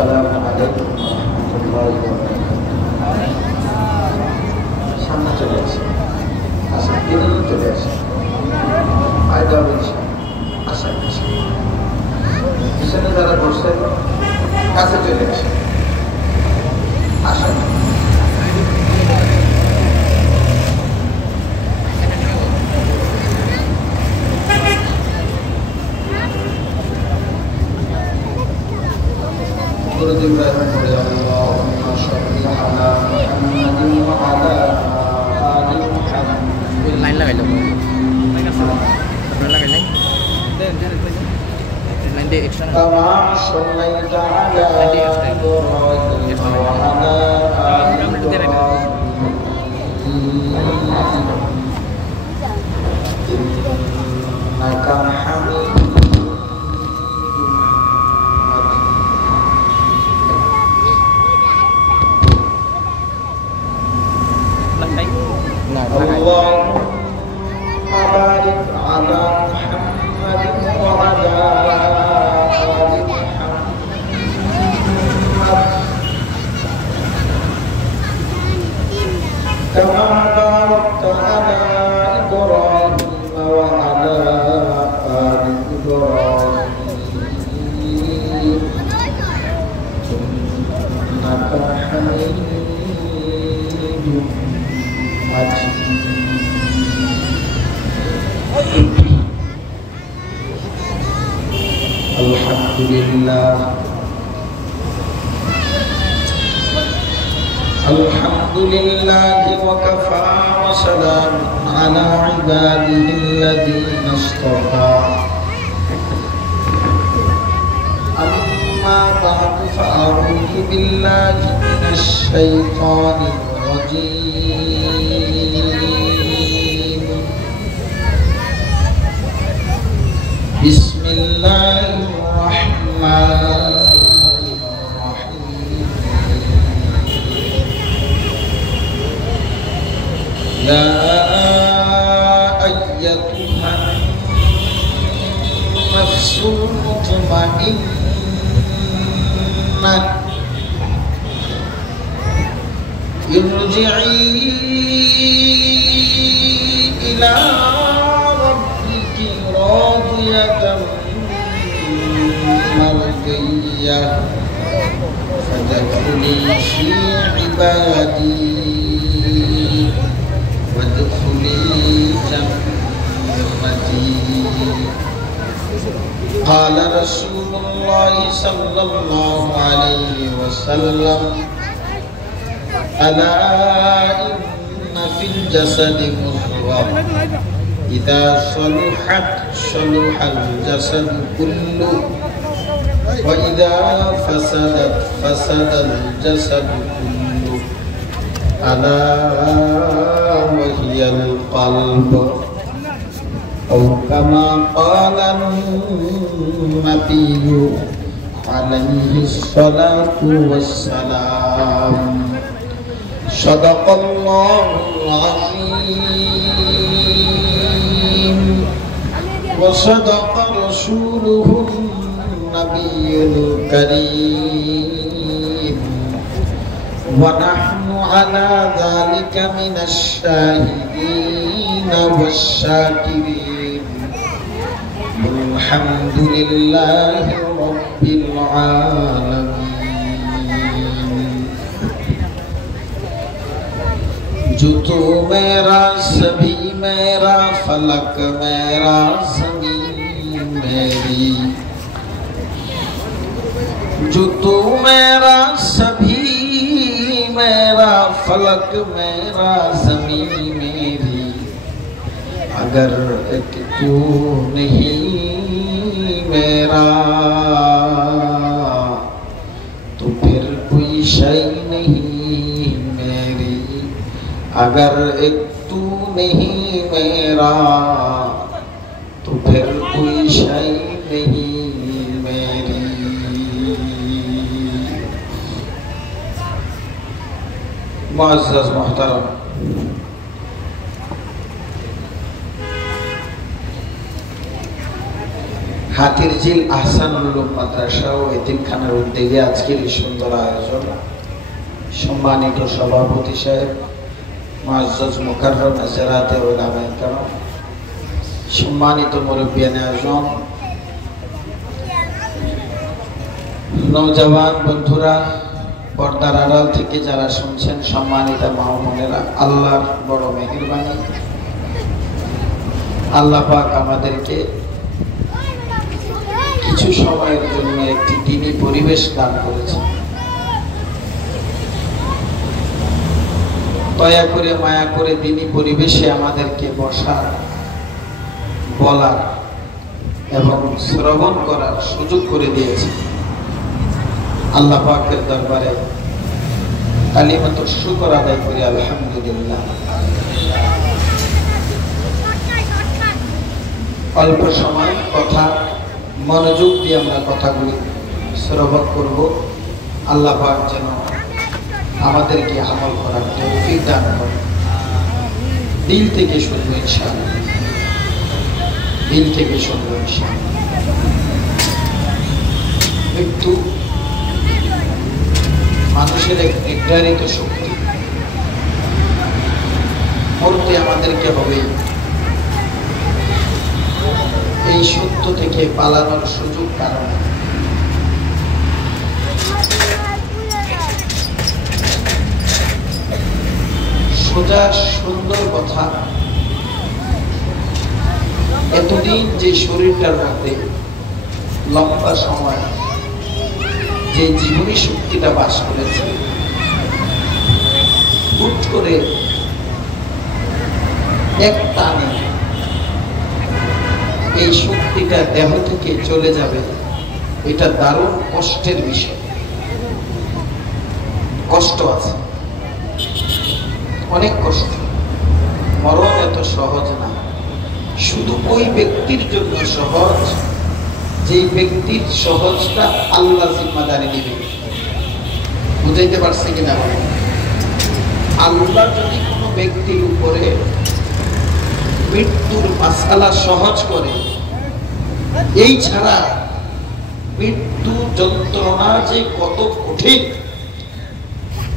Assalamu alaikum warahmatullahi wabarakatuh. সামনে চলে আসে, আসেন এদিকে চলে আসে, আয়দা বলছে আসেন আসেন, পিছনে যারা বসছেন কাছে চলে আসে, আসেন। Ibrahim pade Allahumma sholli ala Muhammadin wa ala ali Muhammad. Lain lagai lo. Lain apa? Lain lagai lain. Lain dia extra. Kama shallaita ala Ibrahim wa ala ali Ibrahim. Innaka Hamidum. اللهم بارك على محمد وعلى آل محمد كما باركت على إبراهيم وعلى آل إبراهيم إنك حميد مجيد. الحمد لله وكفى وسلام على عباده الذين اصطفى. أما بعد فأعوذ بالله من الشيطان الرجيم. بسم الله الرحمن الرحيم. يا أيتها النفس المطمئنة ارجعي إلى ربك راضية مرضية فادخلي في عبادي وادخلي جنتي. قال رسول الله صلى الله عليه وسلم ألا إن في الجسد مضغة إذا صلحت صلح الجسد كله وإذا فسدت فسد الجسد كله ألا وهي القلب أو كما قال النبي عليه الصلاة والسلام. صدق الله العظيم وصدق رسوله النبي الكريم ونحن على ذلك من الشاهدين والشاكرين. الحمد لله رب العالمين. जो तू मेरा सभी मेरा फलक मेरा ज़मीन मेरी. जो तू मेरा सभी मेरा फलक मेरा ज़मीन मेरी. अगर एक तू नहीं मेरा तो फिर कोई शय नहीं मेरी. अगर एक तू नहीं मेरा तो फिर कोई शय नहीं मेरी. मुअज़्ज़ज़ मोहतरम, হাতিরঝিল আহসানুল উলুম মাদ্রাসা ও এতিমখানার উদ্যোগে আজকের এই সুন্দর আয়োজন। সম্মানিত সভাপতি সাহেব, মুআজ্জাজ মুকাররম হাজরাতে উলামায়ে কেরাম, সম্মানিত মুরব্বিয়ানে আজম, নওজওয়ান বন্ধুরা, পর্দার আড়াল থেকে যারা শুনছেন, সম্মানিত মা ও বোনেরা, আল্লাহর বড় মেহেরবানি, আল্লাহ পাক আমাদেরকে কিছু সময়ের জন্য একটি দ্বীনি পরিবেশ দান করেছে। দয়া করে মায়া করে দ্বীনি পরিবেশে আমাদেরকে বসার, বলার এবং শ্রবণ করার সুযোগ করে দিয়েছে। আল্লাহ পাকের দরবারে কালিমাতুশ শুকর আদায় করি, আলহামদুলিল্লাহ। অল্প সময় কথা মনোযোগ দিয়ে আমরা কথাগুলি শ্রবণ করব। আল্লাহ পাক যেন আমাদেরকে আমল করার তৌফিক দান করেন। দিল থেকে শুনবো ইনশাআল্লাহ, দিল থেকে শুনবো ইনশাআল্লাহ। মৃত্যু মানুষের এক নির্ধারিত শক্তি, মরতে আমাদেরকে হবে। এই সত্য থেকে পালানোর সুযোগ কারণ সোজা সুন্দর কথা, এতদিন যে শরীরটার মধ্যে লম্বা সময় যে জীবনী শক্তিটা বাস করেছে, হুট করে এক টানে এই শক্তিটা দেহ থেকে চলে যাবে, এটা দারুণ কষ্টের বিষয়। কষ্ট আছে, অনেক কষ্ট। মরণ এত সহজ না। শুধু ওই ব্যক্তির জন্য সহজ যে ব্যক্তির সহজটা আল্লাহ জিম্মাদারি নেবে। বুঝাইতে পারছে কিনা? আল্লাহ যদি কোনো ব্যক্তির উপরে মৃত্যুর মাসালা সহজ করে, এই ছাড়া মৃত্যু যন্ত্রণা যে কত কঠিন,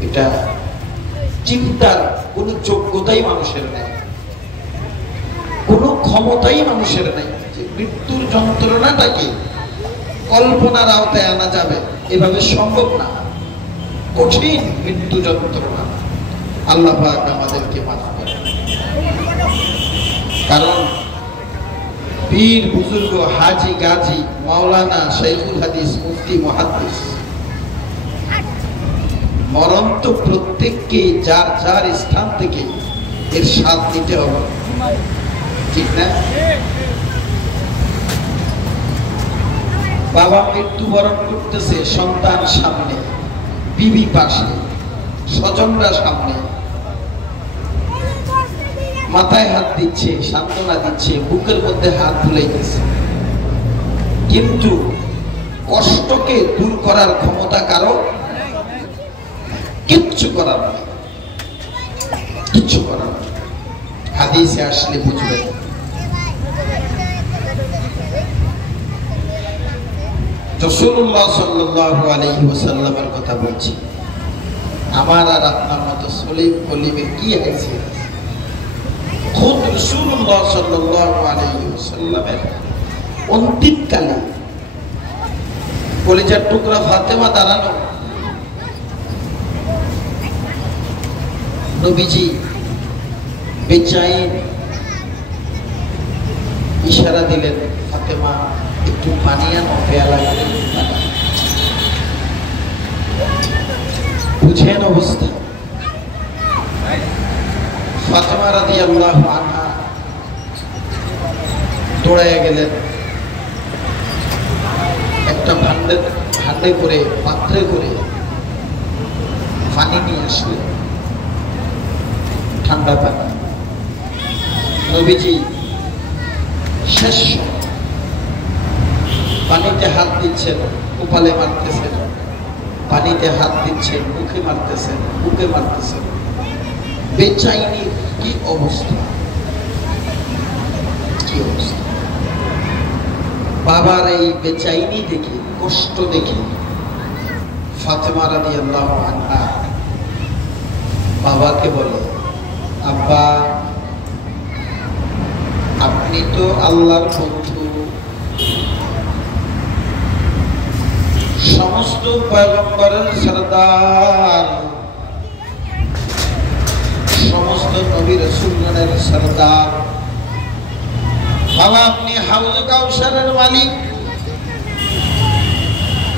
এটা চিন্তার কোন যোগ্যতাই মানুষের নেই, কোনো ক্ষমতাই মানুষের নেই যে মৃত্যুর যন্ত্রণাটাকে কল্পনার আওতায় আনা যাবে। এভাবে সম্ভব না। কঠিন মৃত্যু যন্ত্রণা। আল্লাহ পাক আমাদেরকে মাফ করেন। কারণ পীর বুজুর্গ, হাজি গাজী, মাওলানা, শাইখুল হাদিস, মুফতি, মুহাদ্দিস, মরণ তো প্রত্যেককে যার যার স্থান থেকে এর স্বাদ নিতে হবে, ঠিক না? বাবা মৃত্যুবরণ করতেছে, সন্তান সামনে, বিবি পাশে, স্বজনরা সামনে, মাথায় হাত দিচ্ছে, সান্ত্বনা দিচ্ছে, বুকের মধ্যে হাত বুলাইতেছে, কিন্তু কষ্টকে দূর করার ক্ষমতা কারো কিচ্ছু করার নেই, কিচ্ছু করার নেই। হাদিসে আসলে বুঝবেন। রাসূলুল্লাহ সাল্লাল্লাহু আলাইহি ওয়াসাল্লামের কথা বলছি। আমার আর আপনার মতো সলিম কলিমের কি হাইসিয়ত? খুদ রাসূলুল্লাহ সাল্লাল্লাহু আলাইহি ওয়াসাল্লামের অন্তিম কালে কলিজার টুকরা ফাতেমা দাঁড়ানো, নবীজি বেচাইন ইশারা দিলেন, ফাতেমা একটু পানি আনো, পেয়ালা করে পানি। বুঝেন অবস্থা। ফাতেমা রাদিয়াল্লাহু আনহা দৌড়াইয়া গেলেন, একটা ভান্ডে করে, পাত্রে করে পানি নিয়ে আসলেন, ঠান্ডা পানি। নবীজি শেষ পানিতে হাত দিচ্ছেন, কপালে মারতেছেন, পানিতে হাত দিচ্ছেন, মুখে মারতেছেন, বুকে মারতেছেন। বেচাইনির কি অবস্থা, কি অবস্থা! বাবার এই বেচাইনি দেখে, কষ্ট দেখে ফাতেমা রাদিয়াল্লাহু আনহা বাবাকে বলে, আব্বা আপনি তো আল্লাহর বন্ধু, সমস্ত পয়গম্বরের সরদার, সমস্ত নবী রাসূলগণের সরদার, বাবা আপনি হাউজে কাউসারের মালিক,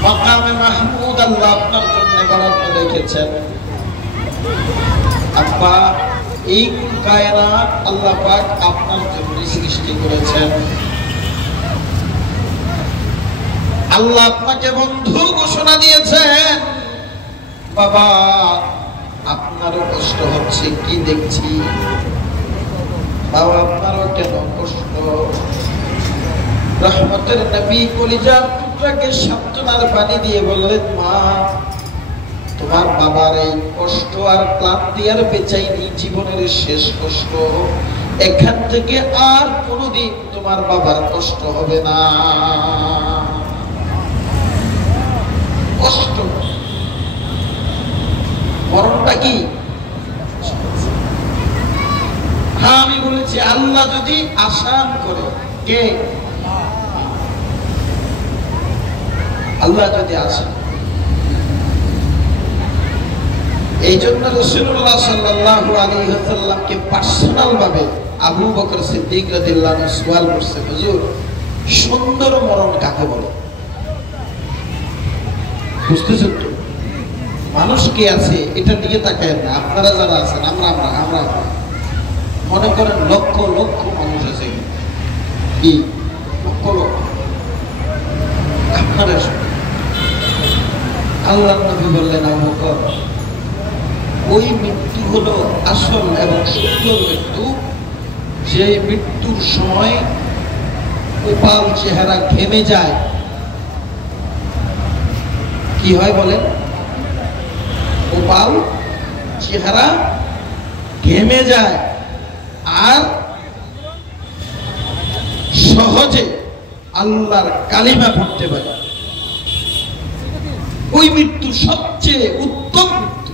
মাকামে মাহমুদ আল্লাহ আপনার জন্য বরাদ্দ রেখেছেন। আব্বা এই কায়নাত আল্লাহ পাক আপনার জন্য সৃষ্টি করেছেন, আল্লাহ আপনাকে বন্ধু ঘোষণা দিয়েছেন। বাবা আপনারও কষ্ট হচ্ছে কি দেখছি, বাবা আপনারও কেন কষ্ট? রহমতের নবী কলিজার টুকরাকে সান্ত্বনার বাণী দিয়ে বললেন, মা তোমার বাবার এই কষ্ট আর ক্লান্তি আর বেচাইনি জীবনের শেষ কষ্ট, এখান থেকে আর কোনোদিন তোমার বাবার কষ্ট হবে না। কষ্ট মরণটা কি? হ্যাঁ আমি বলেছি আল্লাহ যদি আসান করে, কে? আল্লাহ যদি আসেন। এই জন্য রাসূলুল্লাহ সাল্লাল্লাহু আলাইহি ওয়াসাল্লামকে পার্সোনাল ভাবে আবু বকর সিদ্দিক রাদিয়াল্লাহু আনহু সওয়াল করছে, হুজুর সুন্দর মরণ কাকে বলে? বুঝতেছেন তো? মানুষ কে আছে এটার দিকে তাকায় না, আপনারা যারা আছেন, আমরা মনে করেন লক্ষ লক্ষ মানুষ আছে, কি লক্ষ লক্ষ, আপনারা আল্লাহর নবী বললেন, আবু বকর ওই মৃত্যু হলো আসল এবং সুন্দর মৃত্যু, যে মৃত্যুর সময় কপাল চেহারা ঘেমে যায়। কি হয় বলেন? কপাল চেহারা ঘেমে যায় আর সহজে আল্লাহর কালিমা পড়তে পারে। ওই মৃত্যু সবচেয়ে উত্তম মৃত্যু।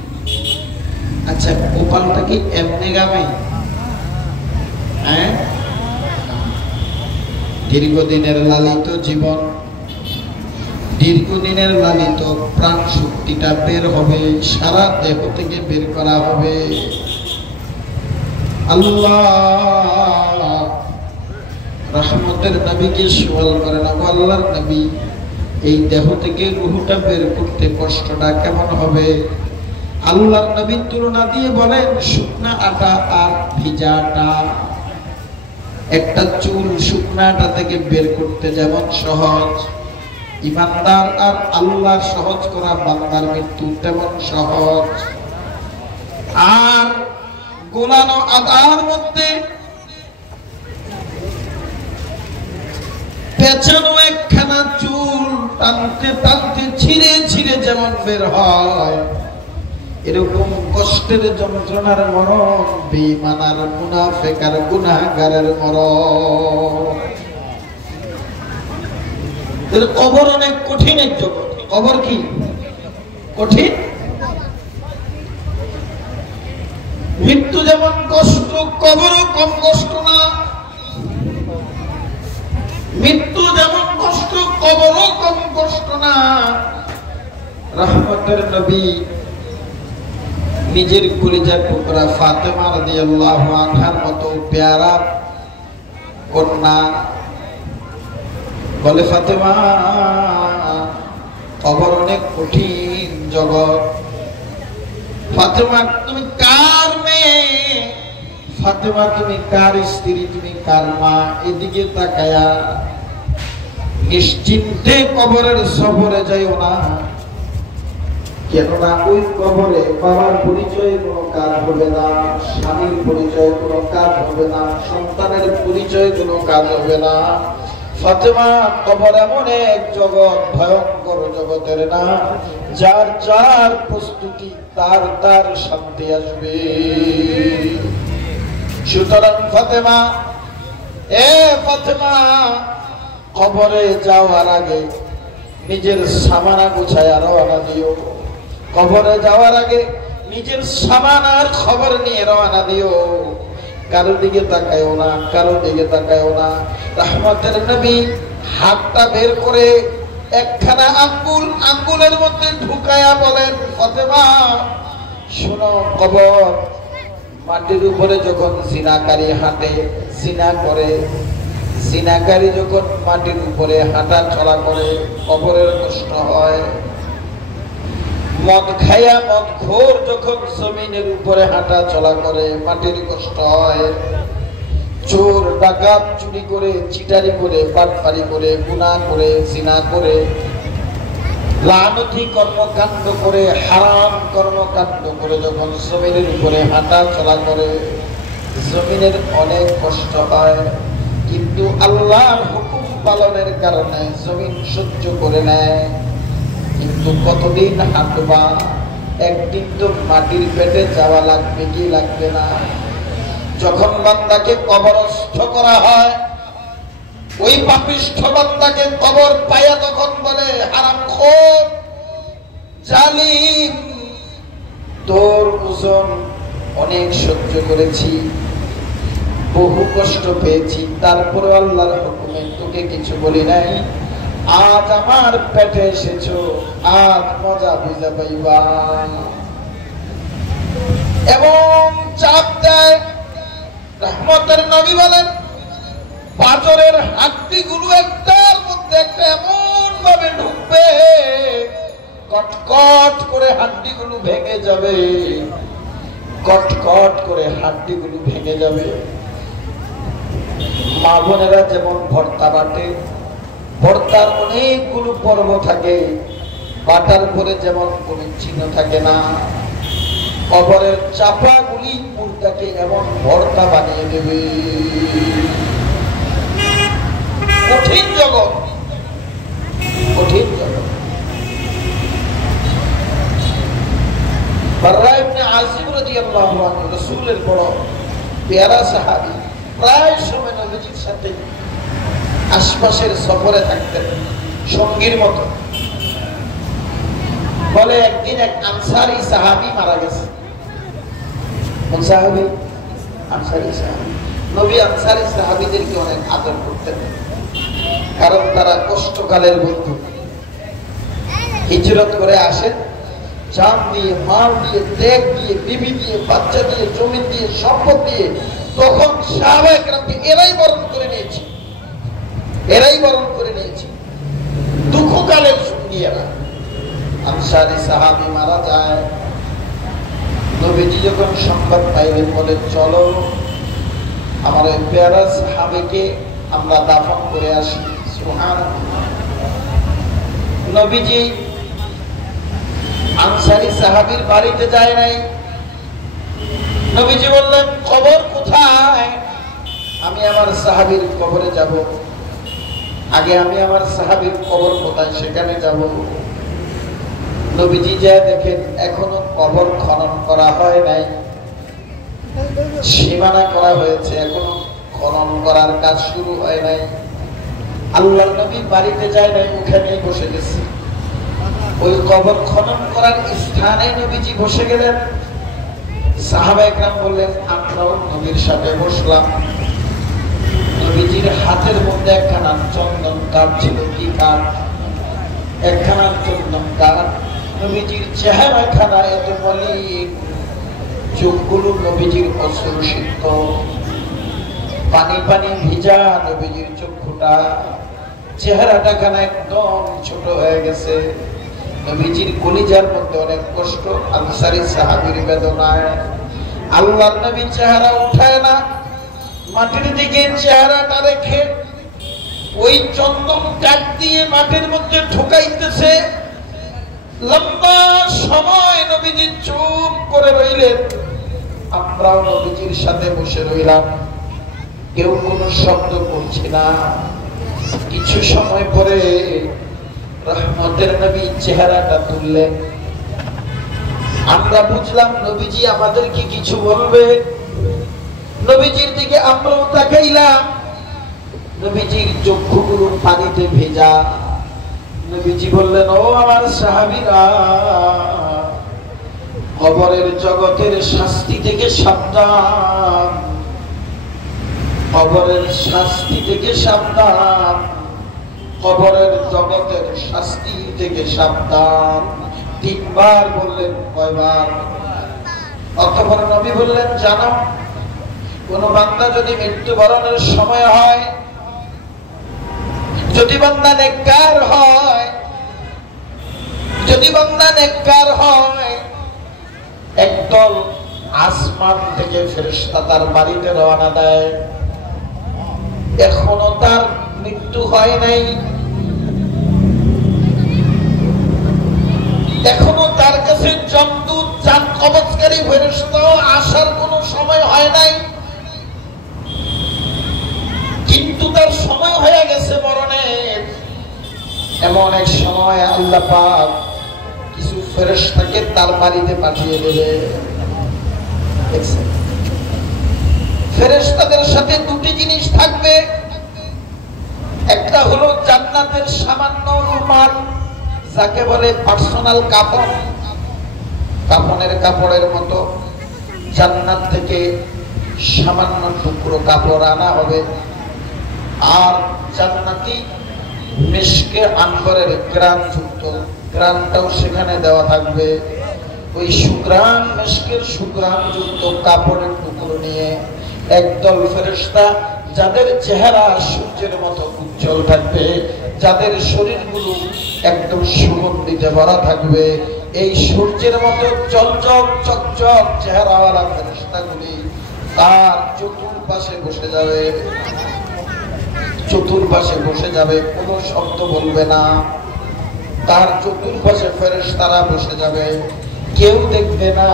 আচ্ছা কপালটা কি এমনি গামে? হ্যাঁ, দীর্ঘদিনের লালিত জীবন, দীর্ঘদিনের লালিত প্রাণ শক্তিটা বের হবে, সারা দেহ থেকে বের করা হবে। আল্লাহ রহমতের নবীকে সওয়াল করেন, আল্লাহর নবী এই দেহ থেকে রূহটা বের করতে কষ্টটা কেমন হবে? আল্লাহর নবী তুলনা দিয়ে বলেন, শুকনা আটা আর ভিজা আটা, একটা চুল শুকনা আটা থেকে বের করতে যেমন সহজ, ইমানদার আর আল্লাহ সহজ করা বান্দার মৃত্যু তেমন সহজ। আর গোলানো আদার মধ্যে পেছানো একখানা চুল টানতে টানতে ছিঁড়ে ছিঁড়ে যেমন বের হয়, এরকম কষ্টের যন্ত্রণার মরণ বেঈমানার মুনাফিকার গুনাহগারের মরণ। এর কবর অনেক কঠিন এক জগৎ। কবর কি কঠিন? মৃত্যু যেমন কষ্ট, কবরও কম কষ্ট না। মৃত্যু যেমন কষ্ট, কবরও কম কষ্ট না। রহমতের নবী নিজের কলিজার টুকরা ফাতেমা রাদিয়াল্লাহু আনহার মতো পেয়ারা কন্যা বলে, ফাতেমা কবর অনেক কঠিন জগৎ। ফাতেমা তুমি কার মেয়ে? ফাতেমা তুমি কার স্ত্রী? তুমি কার মা? এদিকে তাকায়া নিশ্চিন্তে কবরের সফরে যাইও না, কেননা ওই কবরে বাবার পরিচয় কোনো কাজ হবে না, স্বামীর পরিচয় কোনো কাজ হবে না, সন্তানের পরিচয় কোনো কাজ হবে না। ফাতেমা কবর এমন এক জগৎ, ভয়ঙ্কর জগতের না, যার যার প্রস্তুতি তার তার শান্তি আসবে। সুতরাং ফাতেমা, এ ফাতেমা কবরে যাওয়ার আগে নিজের সামানা গুছায়া রওনা দিও। কবরে যাওয়ার আগে নিজের সামানার খবর নিয়ে রওনা দিও। কারো দিকে তাকায়ও না, কারো দিকে তাকায়ও না। রহমতের নবী হাতটা বের করে একখানা আঙ্গুলের মধ্যে ঢুকায়া বলেন, ফাতেমা শোনো, কবর মাটির উপরে যখন জিনাকারী হাঁটে, জিনা করে, জিনাকারী যখন মাটির উপরে হাঁটা চলা করে কবরের কষ্ট হয়। মদ খায়া মদখোর যখন জমিনের উপরে হাঁটা চলা করে মাটির কষ্ট হয়। চোর ডাকাত চুরি করে, চিটারি করে, বাটপারি করে, গুনাহ করে, জিনা করে, লানতি কর্মকাণ্ড করে, হারাম কর্মকাণ্ড করে যখন জমিনের উপরে হাঁটা চলা করে জমিনের অনেক কষ্ট হয়। কিন্তু আল্লাহর হুকুম পালনের কারণে জমিন সহ্য করে নেয়। কিন্তু কতদিন হাঁটবা? একদিন তো মাটির পেটে যাওয়া লাগবে কি লাগবে না? যখন বান্দাকে কবরস্থ করা হয়, ওই পাপিষ্ঠ বান্দাকে কবর পায়া তখন বলে, হারামখোর, জালিম, তোর ওজন অনেক সহ্য করেছি, বহু কষ্ট পেয়েছি, তারপরে আল্লাহর হুকুমে তোকে কিছু বলি নাই। আজ আমার পেটে এসেছো, আজ মজা বুঝা পাইবা। এবং চাপ দেয়। রহমতের নবী বলেন, পাঁজরের হাড্ডিগুলো একটার মধ্যে একটা এমন ভাবে ঢুকবে, কটকট করে হাড্ডিগুলো ভেঙে যাবে, কটকট করে হাড্ডিগুলো ভেঙে যাবে। মা বোনেরা যেমন ভর্তা বাটে, ভর্তার অনেকগুলো পর্ব থাকে, বাটার পরে যেমন কোনো চিহ্ন থাকে না, কবরের চাপাগুলি মুর্দাকে এমন ভর্তা বানিয়ে দেবে। কঠিন জগৎ, কঠিন জগৎ। বাররা ইবনে আযিব রাদিয়াল্লাহু আনহু রাসূলের বড় পেয়ারা সাহাবী, প্রায় সময় নবীজির সাথে আশপাশের সফরে থাকতেন, সঙ্গীর মতো। বলে একদিন এক আনসারী সাহাবী মারা গেছে। কোন সাহাবী? আনসারী সাহাবী। নবী আনসারী সাহাবীদেরকে অনেক আদর করতেন, কারণ তারা কষ্টকালের বন্ধু। হিজরত করে আসেন, জান দিয়ে, মাল দিয়ে, ত্যাগ দিয়ে, বিবি দিয়ে, বাচ্চা দিয়ে, জমি দিয়ে, সম্পদ দিয়ে, তখন সাহাবায়ে কেরামকে এরাই বরণ করে নিয়েছে, এরাই বরণ করে নিয়েছে। দুঃখকালের সঙ্গী এরা। আনসারী সাহাবী মারা যায়। নবীজি যখন সংবাদ পাইলেন, বলে চলো আমার ওই পেয়ারা সাহাবীকে আমরা দাফন করে আসি। সুবহানাল্লাহ। নবীজি আনসারী সাহাবীর বাড়িতে যায় নাই। নবীজি বললেন, কবর কোথায়? আমি আমার সাহাবীর কবরে যাব। আগে আমি আমার সাহাবীর কবর কোথায় সেখানে যাব। নবীজি যা দেখেন এখনো কবর খনন করা হয় নাই, সীমানা করা হয়েছে, এখনো খনন করার কাজ শুরু হয় নাই। আল্লাহর নবী বাড়িতে যায় নাই, ওখানেই বসে গেছে। ওই কবর খনন করার স্থানে নবীজি বসে গেলেন। সাহাবায়ে কেরাম বললেন, আমরাও নবীর সাথে বসলাম। নবীজির হাতের মধ্যে একখানা চন্দন কাঠ ছিল। কি কাঠ? একখানা চন্দন কাঠ। নবীজির চেহারাখানা এত মলিন, চোখগুলো নবীজির অশ্রুসিক্ত, পানি পানি ভিজা নবীজির চক্ষুটা, চেহারাটা খানা একদম ছোট হয়ে গেছে। নবীজির কলিজার মধ্যে অনেক কষ্ট। আনসারী সাহাবীর বেদনায় আল্লাহর নবী চেহারা উঠায় না, মাটির দিকে চেহারাটা রেখে ওই চন্দন কাঠ দিয়ে মাটির মধ্যে ঢুকাইতেছে। লম্বা সময় নবীজি চুপ করে রইলেন। আমরাও নবীজির সাথে বসে রইলাম, কেউ কোনো শব্দ করছে না। কিছু সময় পরে রহমতের নবী চেহারাটা তুললেন। আমরা বুঝলাম নবীজি আমাদেরকে কিছু বলবে। নবীজির দিকে আমরাও তাকাইলাম। নবীজির চক্ষুগুলো পানিতে ভেজা। নবীজি বললেন, ও আমার সাহাবীরা, কবরের জগতের শাস্তি থেকে সাবধান, কবরের শাস্তি থেকে সাবধান, কবরের জগতের শাস্তি থেকে সাবধান। তিনবার বললেন। কয়বার? অতঃপর নবী বললেন, জানো, কোন বান্দা যদি মৃত্যুবরণের সময় হয়, যদি বান্দা নেককার হয়, যদি বান্দা নেককার হয়, একদল আসমান থেকে ফেরেশতা তার বাড়িতে রওনা দেয়। এখনো তার মৃত্যু হয় নাই, এখনো তার কাছে যমদূত জান কবজকারী ফেরেশতা আসার কোনো সময় হয় নাই, কিন্তু তার সময় হয়ে গেছে মরণের। এমন এক সময় আল্লাহ পাক কিছু ফেরেশতাকে তার বাড়িতে পাঠিয়ে দেবে। ফেরেশতাদের সাথে দুটি জিনিস থাকবে। একটা হলো জান্নাতের সামান্য রুমাল, যাকে বলে পার্সোনাল কাপড়, কাফনের কাপড়ের মতো জান্নাত থেকে সামান্য টুকরো কাপড় আনা হবে। আর জান্নাতি মিশকে আনবরের ঘ্রাণযুক্ত ঘ্রাণটাও সেখানে দেওয়া থাকবে। ওই সুঘ্রাণ মিশকের সুঘ্রাণযুক্ত কাপড়ের টুকরো নিয়ে একদল ফেরেশতা, যাদের চেহারা সূর্যের মতো উজ্জ্বল থাকবে, যাদের শরীরগুলো একদম সুগন্ধিতে ভরা থাকবে, এই সূর্যের মতো চকচক চকচক চেহারাওয়ালা ফেরেশতাগুলি তার চতুর্পাশে বসে যাবে। চতুর্পাশে বসে যাবে, কোনো শব্দ বলবে না। তার চতুর্পাশে ফেরেশতারা বসে যাবে, কেউ দেখবে না।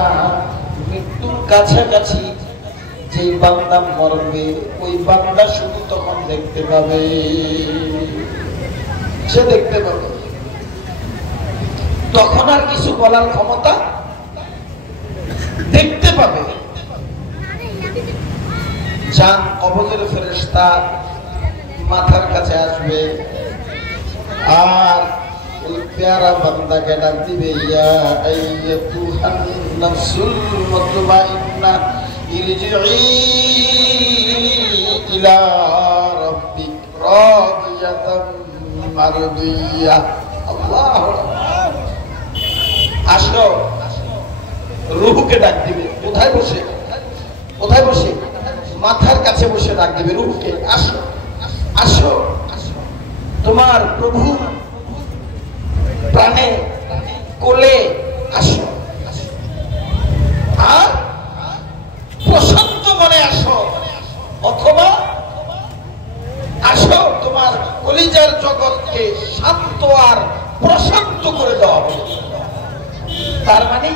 মৃত্যুর কাছাকাছি যেই বান্দা মরবে, ওই বান্দা শুধু তখন দেখতে পাবে, সে দেখতে পাবে। তখন আর কিছু বলার ক্ষমতা, দেখতে পাবে। জান কবজের ফেরেশতা মাথার কাছে আসবে আর ওই প্যারা বান্দাকে ডাক দিবে, ইয়া আইয়াতুহান নাফসুল মুতমাইন্না ইরজিই ইলা রাব্বিক রাদিয়াতাম মারদিয়া। আল্লাহু আকবার। আসো, রূহকে ডাক দিবে। কোথায় বসে? কোথায় বসে? মাথার কাছে বসে ডাক দিবে রূহকে, আসো আসো, তোমার প্রভু প্রাণে কোলে আসো, আর প্রশান্ত মনে আসো, অথবা আসো তোমার কলিজার জগৎকে শান্ত আর প্রশান্ত করে দেওয়া হবে। তার মানে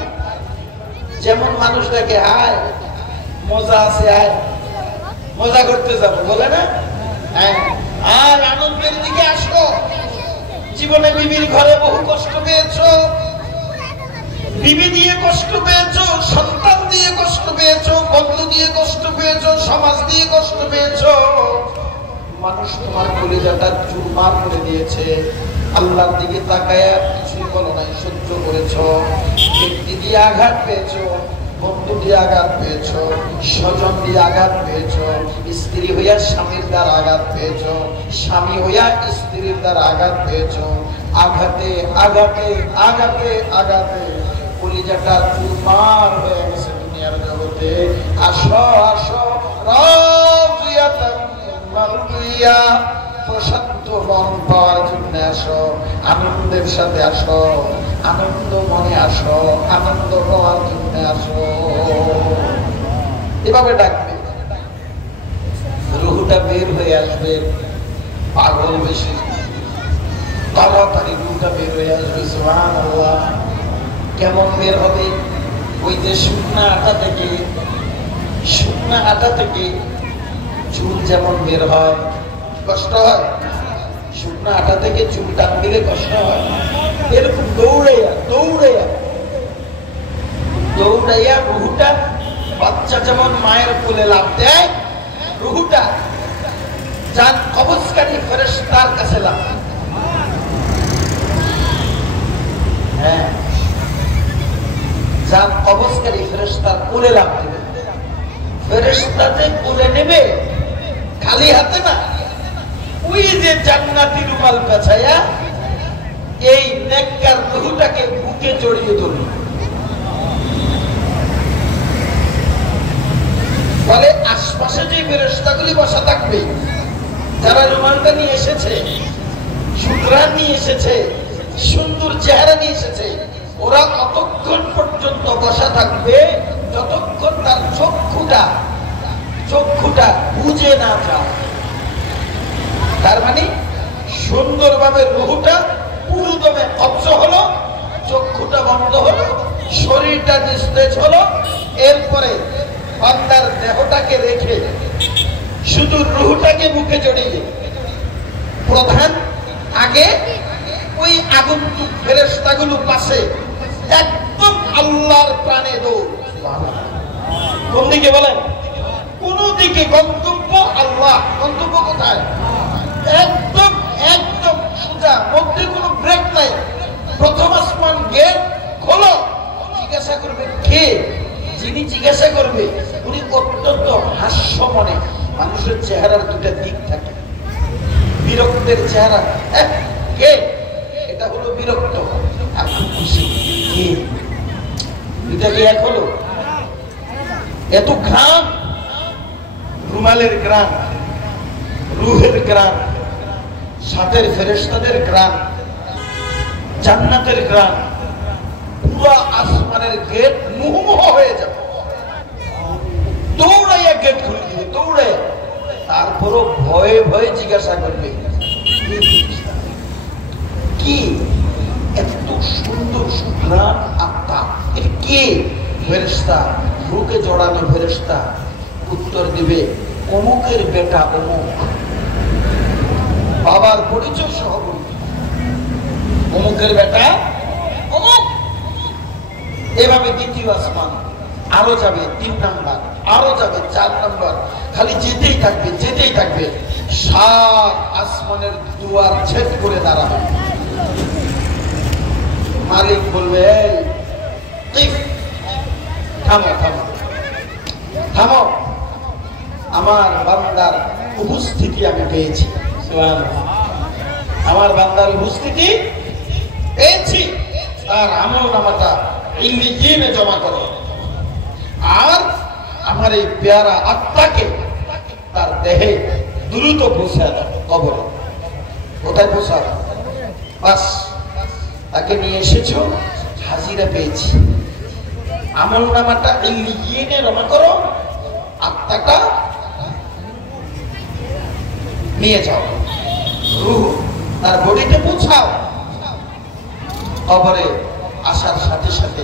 যেমন মানুষ দেখে, আয় মজা আছে, আয় মজা করতে যাবো, বলে না? আর আনন্দের দিকে আসো। জীবনে বিবির ঘরে বহু কষ্ট পেয়েছো, বিবি দিয়ে কষ্ট পেয়েছো, সন্তান দিয়ে কষ্ট পেয়েছো, বন্ধু দিয়ে কষ্ট পেয়েছো, সমাজ দিয়ে কষ্ট পেয়েছো। মানুষ তোমার কলিজাটা চুরমার করে দিয়েছে, আল্লাহর দিকে তাকায়া কিছুই বলো নাই, সহ্য করেছো। ব্যক্তি দিয়ে আঘাত পেয়েছো, বন্ধু দিয়ে আঘাত পেয়েছো, স্বজন দিয়ে আঘাত পেয়েছো, স্ত্রী হইয়া স্বামীর দ্বারা আঘাত পেয়েছো, স্বামী হইয়া স্ত্রীর দ্বারা আঘাত পেয়েছো। আঘাতে আঘাতে আঘাতে আঘাতে কলিজাটা চুরমার হয়ে গেছে দুনিয়ার জগতে। আসো আসো, রাদিয়াতাম মারদিয়া, প্রশান্ত মন পাওয়ার জন্য আসো, আনন্দের সাথে আসো, আনন্দ মনে আসো, আনন্দ হওয়ার জন্য আসো। এভাবে ডাকবে, রুহটা বের হয়ে আসবে। পাগল বেশি তাড়াতাড়ি রুহটা বের হয়ে আসবে। সুবহানাল্লাহ। কেমন বের হবে? ওই যে শুকনা আটা থেকে, শুকনা আটা থেকে চুল যেমন বের হয়, কষ্ট হয়, শুকনো আটা থেকে চুল টান দিলে কষ্ট হয়, এরকম দৌড়াইয়া দৌড়াইয়া দৌড়াইয়া রুহুটা, বাচ্চা যেমন মায়ের কোলে লাফ দেয়, রুহুটা জান কবজকারী ফেরেশতার কাছে লাভ দিবে। হ্যাঁ, জান কবজকারী ফেরেশতার কোলে লাভ দিবে। ফেরেশতা যে কোলে নেবে খালি হাতে না, ওই যে জান্নাতি রুমাল পেছায়া এই নেককার রূহটাকে বুকে জড়িয়ে ধরবে। ফলে আশপাশে যে ফেরেশতাগুলি বসা থাকবে, যারা রুমালটা নিয়ে এসেছে, সুতরাং নিয়ে এসেছে, সুন্দর চেহারা নিয়ে এসেছে, ওরা অতক্ষণ পর্যন্ত বসা থাকবে যতক্ষণ তার চক্ষুটা বুঝে না যায়। তার মানে সুন্দরভাবে রুহটা পুরোদমে কবজ হলো, চক্ষুটা বন্ধ হলো, শরীরটা নিস্তেজ হলো। এরপরে বান্দার দেহটাকে রেখে শুধু রুহটাকে মুখে জড়িয়ে প্রধান আগে ওই আগন্তুক ফেরেশতাগুলো পাশে একদম আল্লাহর প্রাণে দৌড়। কোন দিকে বলেন? কোন দিকে গন্তব্য আল্লাহ। গন্তব্য কোথায়? একদম একদম সোজা, মধ্যে কোনো ব্রেক নাই। প্রথম আসমান গেট খোলো, জিজ্ঞাসা করবে কে? যিনি জিজ্ঞাসা করবে উনি অত্যন্ত হাস্যমনে। মানুষের চেহারার দুটা দিক থাকে, বিরক্তের চেহারা। কে? এটা হলো বিরক্ত, আর খুশি। কে? এটা কি এক হলো? এত ঘ্রাণ, রুমালের ঘ্রাণ, রুহের ঘ্রাণ, সাথের ফেরেশতাদের ঘ্রাণ, জান্নাতের ঘ্রাণ, পুরো আসমানের গেট মুহুমুহ হয়ে যাবে। দৌড়াইয়া গেট খুলে দিবে, দৌড়াইয়া। তারপরও ভয়ে ভয়ে জিজ্ঞাসা করবে কি এত সুন্দর সুঘ্রাণ আত্মা, এটা কে? ফেরেশতা, বুকে জড়ানো ফেরেশতা। উত্তর দিবে অমুকের বেটা অমুক। বাবার পরিচয় সহ বলবে অমুকের বেটা অমুক। এভাবে দ্বিতীয় আসমান আরো যাবে 3 নাম্বার, আরো যাবে 4 নাম্বার, খালি যেতেই থাকবে, যেতেই থাকবে। 7 আসমানের দুয়ার ছেদ করে দাঁড়াবে। মালিক বলবে থামো থামো থামো, আমার বান্দার উপস্থিতি আমি পেয়েছি। আমার বান্দার উপস্থিতি পেয়েছি, তার আমলনামাটা ইল্লিয়িনে জমা করো। আর আমার এই পেয়ারা আত্মাকে তার দেহে দ্রুত পৌঁছায় দাও কবরে। কোথায় পৌঁছাও? বাস, তাকে নিয়ে এসেছো, হাজিরা পেয়েছি। আমলনামাটা ইল্লিয়িনে জমা করো, আত্মাটা নিয়ে যাও, রূহ তার বডিতে পৌঁছাও। কবরে আসার সাথে সাথে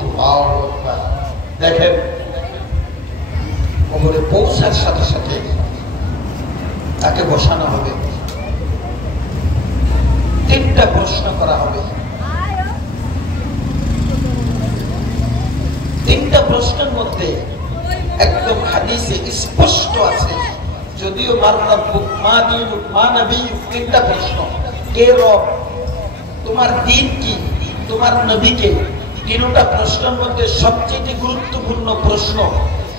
আল্লাহু আকবার, দেখেন কবরে পৌঁছার সাথে সাথে তাকে বসানো হবে। 3টা প্রশ্ন করা হবে। 3টা প্রশ্নের মধ্যে একদম হাদিসে স্পষ্ট আছে, যদিও মা দীনুক মা নবিয়ুক, 3টা প্রশ্ন। কে রব? তোমার দ্বীন কি? তোমার নবী কে? 3টা প্রশ্নের মধ্যে সবচেয়ে গুরুত্বপূর্ণ প্রশ্ন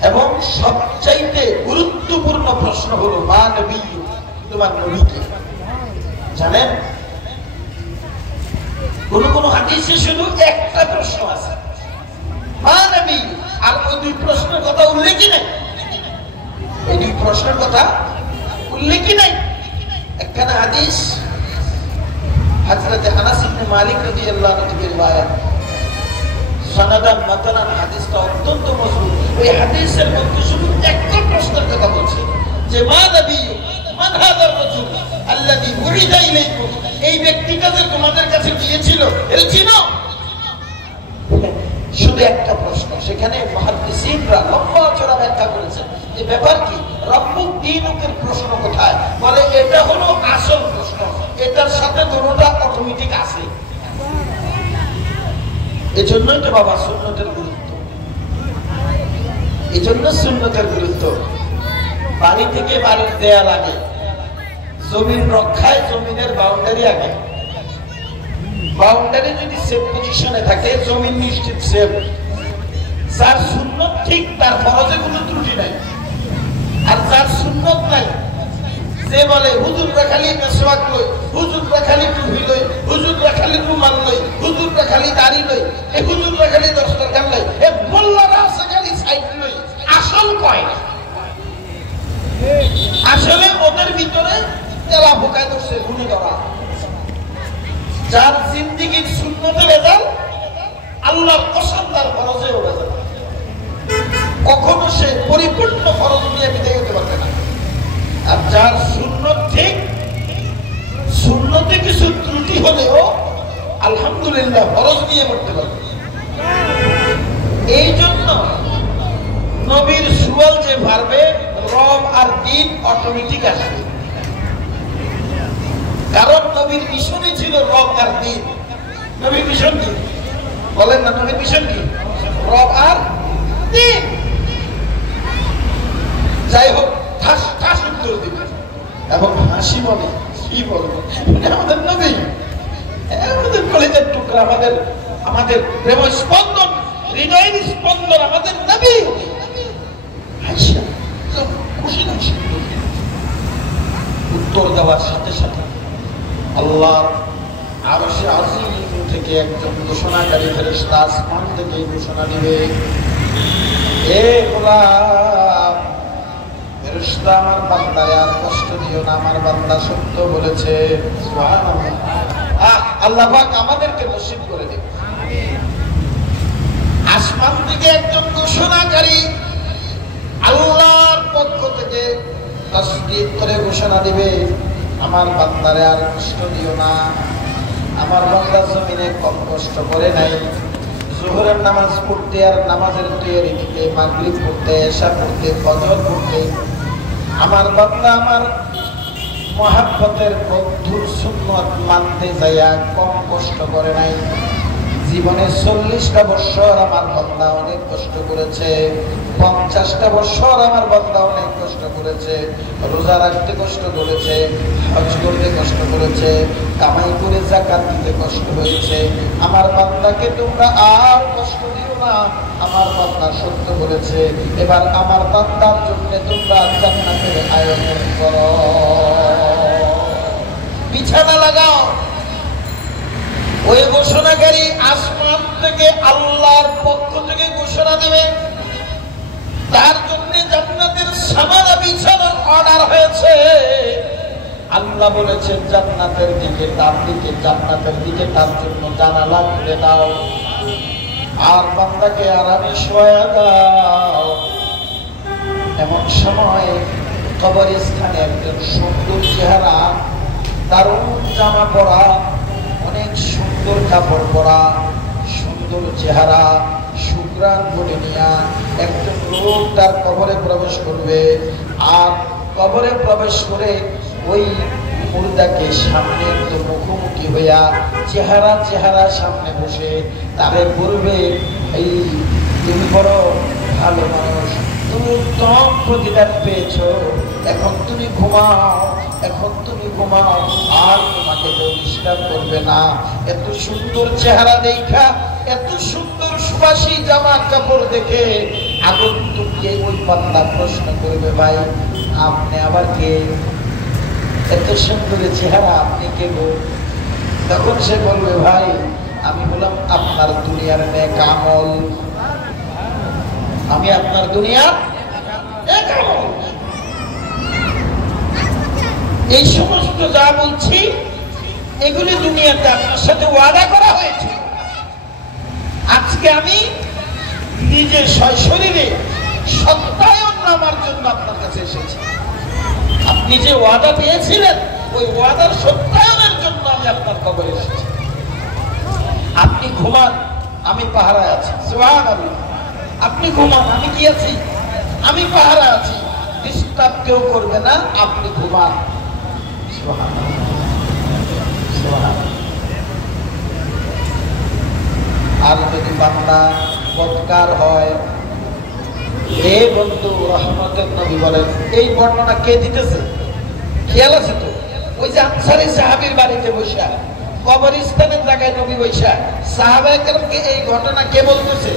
এবং সবচাইতে গুরুত্বপূর্ণ প্রশ্ন হলো মা নবিয়ুক, তোমার নবী কে? জানেন, কোন কোন হাদিসে শুধু একটা প্রশ্ন আছে মা নবিয়ুক, আর ওই 2 প্রশ্নের কথা উল্লেখই নাই। এই 2 প্রশ্নের কথা উল্লেখই নাই। একখানা হাদিস হযরত আনাস ইবনে মালিক রাদিয়াল্লাহু আনহু থেকে riwayat, সনদান মাতানান হাদিসটা অত্যন্ত মজবুত। ওই হাদিসের মধ্যে শুধু একটা প্রশ্নের কথা বলছে যে মা নবিয়ুক, মান হাযার রাজুল আল্লাযী বুইদা ইলাইকুম, এই ব্যক্তিটা যে তোমাদের কাছে গিয়েছিল এর চিনো? শুধু একটা প্রশ্ন। সেখানে মুহাদ্দিসিনরা লম্বা চড়া ব্যাখ্যা করেছেন এই ব্যাপার কি, রব্বুক দীনুকের প্রশ্ন কোথায়? বলে এটা হলো আসল প্রশ্ন, এটার সাথে দুটোটা অটোমেটিক আছে। এজন্যই তো বাবা সুন্নতের গুরুত্ব, এজন্য সুন্নতের গুরুত্ব। বাড়ি থেকে বাড়ির দেয়া লাগে, জমিন রক্ষায় জমিনের বাউন্ডারি আগে, বাউন্ডারি যদি সেফ পজিশনে থাকে জমিন নিশ্চিত সেফ। যার সুন্নত ঠিক তার ফরজে কোনো ত্রুটি নাই, আর যার সুন্নত নাই, যে বলে হুজুররা খালি মেসওয়াক লই, হুজুররা খালি টুপি লই, হুজুররা খালি রুমাল লই, হুজুররা খালি দাড়ি লই, এই হুজুররা খালি দশটার গান লই, এ মোল্লারা আছে খালি সাইড লই, আসল কয় না। আসলে ওদের ভিতরে তেলা ভোকা ধরছে, গুণে ধরা। যার জিন্দিগির সুন্নতে ভেজাল, আল্লাহর কসম তার ফরজেও ভেজাল। কখনো সে পরিপূর্ণ ফরজ নিয়ে বিদায় হতে পারবে না। আর যার সুন্নত ঠিক, সুন্নতে কিছু ত্রুটি হলেও আলহামদুলিল্লাহ ফরজ নিয়ে করতে পারবে। এই জন্য নবীর সুয়াল যে পারবে, রব আর দিন অটোমেটিক আসবে। কারণ নবীর মিশনই ছিল রব আর দিন। নবীর মিশন কি বলেন না? নবীর মিশন কি? রব আর দিন। যাই হোক, ঠাস ঠাস উত্তর দিবে এবং হাসি বলে কি বলবো, আমাদের নবী, আমাদের কলেজের টুকরা, আমাদের আমাদের প্রেম স্পন্দন, হৃদয়ের স্পন্দন, আমাদের নবী। হাসি খুশি খুশি উত্তর দেওয়ার সাথে সাথে আল্লাহর আরশে আজিম থেকে একজন ঘোষণাকারী ফেরেশতা আসমান থেকে ঘোষণা দিবে, এ গোলাম, ফেরেশতা আমার বান্দারে আর কষ্ট দিও না, আমার বান্দা সত্য বলেছে। সুবহানাল্লাহ। আল্লাহ পাক আমাদেরকে নসিব করে দিন। আসমান থেকে একজন ঘোষণাকারী আল্লাহর পক্ষ থেকে তাসদীক করে ঘোষণা দিবে, আমার বান্দারে আর কষ্ট দিও না। আমার বান্দা জমিনে কম কষ্ট করে নাই, যোহরের নামাজ পড়তে আর নামাজের তৈরি দিতে, মাগরিব পড়তে, এশা পড়তে, ফজর পড়তে আমার বান্দা আমার মহাব্বতের বন্ধুর সুন্নত মানতে যাইয়া কম কষ্ট করে নাই। জীবনে 40টা বছর আমার বান্দা অনেক কষ্ট করেছে, 50টা বছর আমার বান্দা অনেক কষ্ট করেছে, রোজা রাখতে কষ্ট করেছে, হজ করতে কষ্ট করেছে, কামাই করে যাকাত দিতে কষ্ট হয়েছে। আমার বান্দাকে তোমরা আর কষ্ট দিও না, আমার বান্দা সত্য বলেছে। এবার আমার বান্দার জন্য তোমরা জান্নাতের আয়োজন করো, বিছানা লাগাও। ওই ঘোষণাকারী আসমান থেকে আল্লাহর পক্ষ থেকে ঘোষণা দেবে, তার জন্য জান্নাতের সামানা বিছানার অর্ডার হয়েছে। আল্লাহ বলেছেন জান্নাতের দিকে, তার দিকে, জান্নাতের দিকে তার জন্য জানালা খুলে দাও, আর বান্দাকে আরামে শোয়া দাও। এমন সময় কবরস্থানে একজন সুন্দর চেহারা, দারুণ জামা পরা, অনেক সুন্দর কাপড় পরা, সুন্দর চেহারা, সুগ্রাণ বলে নিয়া একজন লোক তার কবরে প্রবেশ করবে। আর কবরে প্রবেশ করে ওই মুর্দাকে সামনে মুখোমুখি হইয়া চেহারা চেহারা সামনে বসে তারে বলবে, এই তুমি বড় ভালো মানুষ, তুমি উত্তম প্রতিদান পেয়েছো, এখন তুমি ঘুমাও, এখন তুমি ঘুমাও, আর তোমাকে কেউ ডিস্টার্ব করবে না। এত সুন্দর চেহারা দেখা, এত সুন্দর সুবাসী জামা কাপড় দেখে আগন্তুককে ওই বান্দা প্রশ্ন করবে, ভাই আপনি আবার কে? এত সুন্দর চেহারা, আপনি কে গো? তখন সে বলবে, ভাই আমি বললাম আপনার দুনিয়ার নেক আমল, আমি আপনার দুনিয়ার নেক আমল। এই সমস্ত যা বলছি এগুলি দুনিয়াতে আপনার সাথে ওয়াদা করা হয়েছে। আজকে আমি নিজে সশরীরে সত্যায়ন নামার জন্য আপনার কাছে এসেছি। আপনি যে ওয়াদা পেয়েছিলেন ওই ওয়াদার সত্যায়নের জন্য আমি আপনার কবরে এসেছি। আপনি ঘুমান, আমি পাহারায় আছি। সুবহানাল্লাহ। আপনি ঘুমান, আমি কি আছি? আমি পাহারা আছি। ডিস্টার্ব কেউ করবে না, আপনি ঘুমান। সুবহানাল্লাহ, সুবহানাল্লাহ। আর যদি বান্দা বদকার হয়, এ বন্ধু রহমতের নবী বলেন, এই বর্ণনা কে দিতেছে? খেয়াল আছে তো? ওই যে আনসারী সাহাবীর বাড়িতে বসা, কবরস্থানের জায়গায় নবী বসা, সাহাবায়ে কেরামকে এই ঘটনা কে বলতেছে?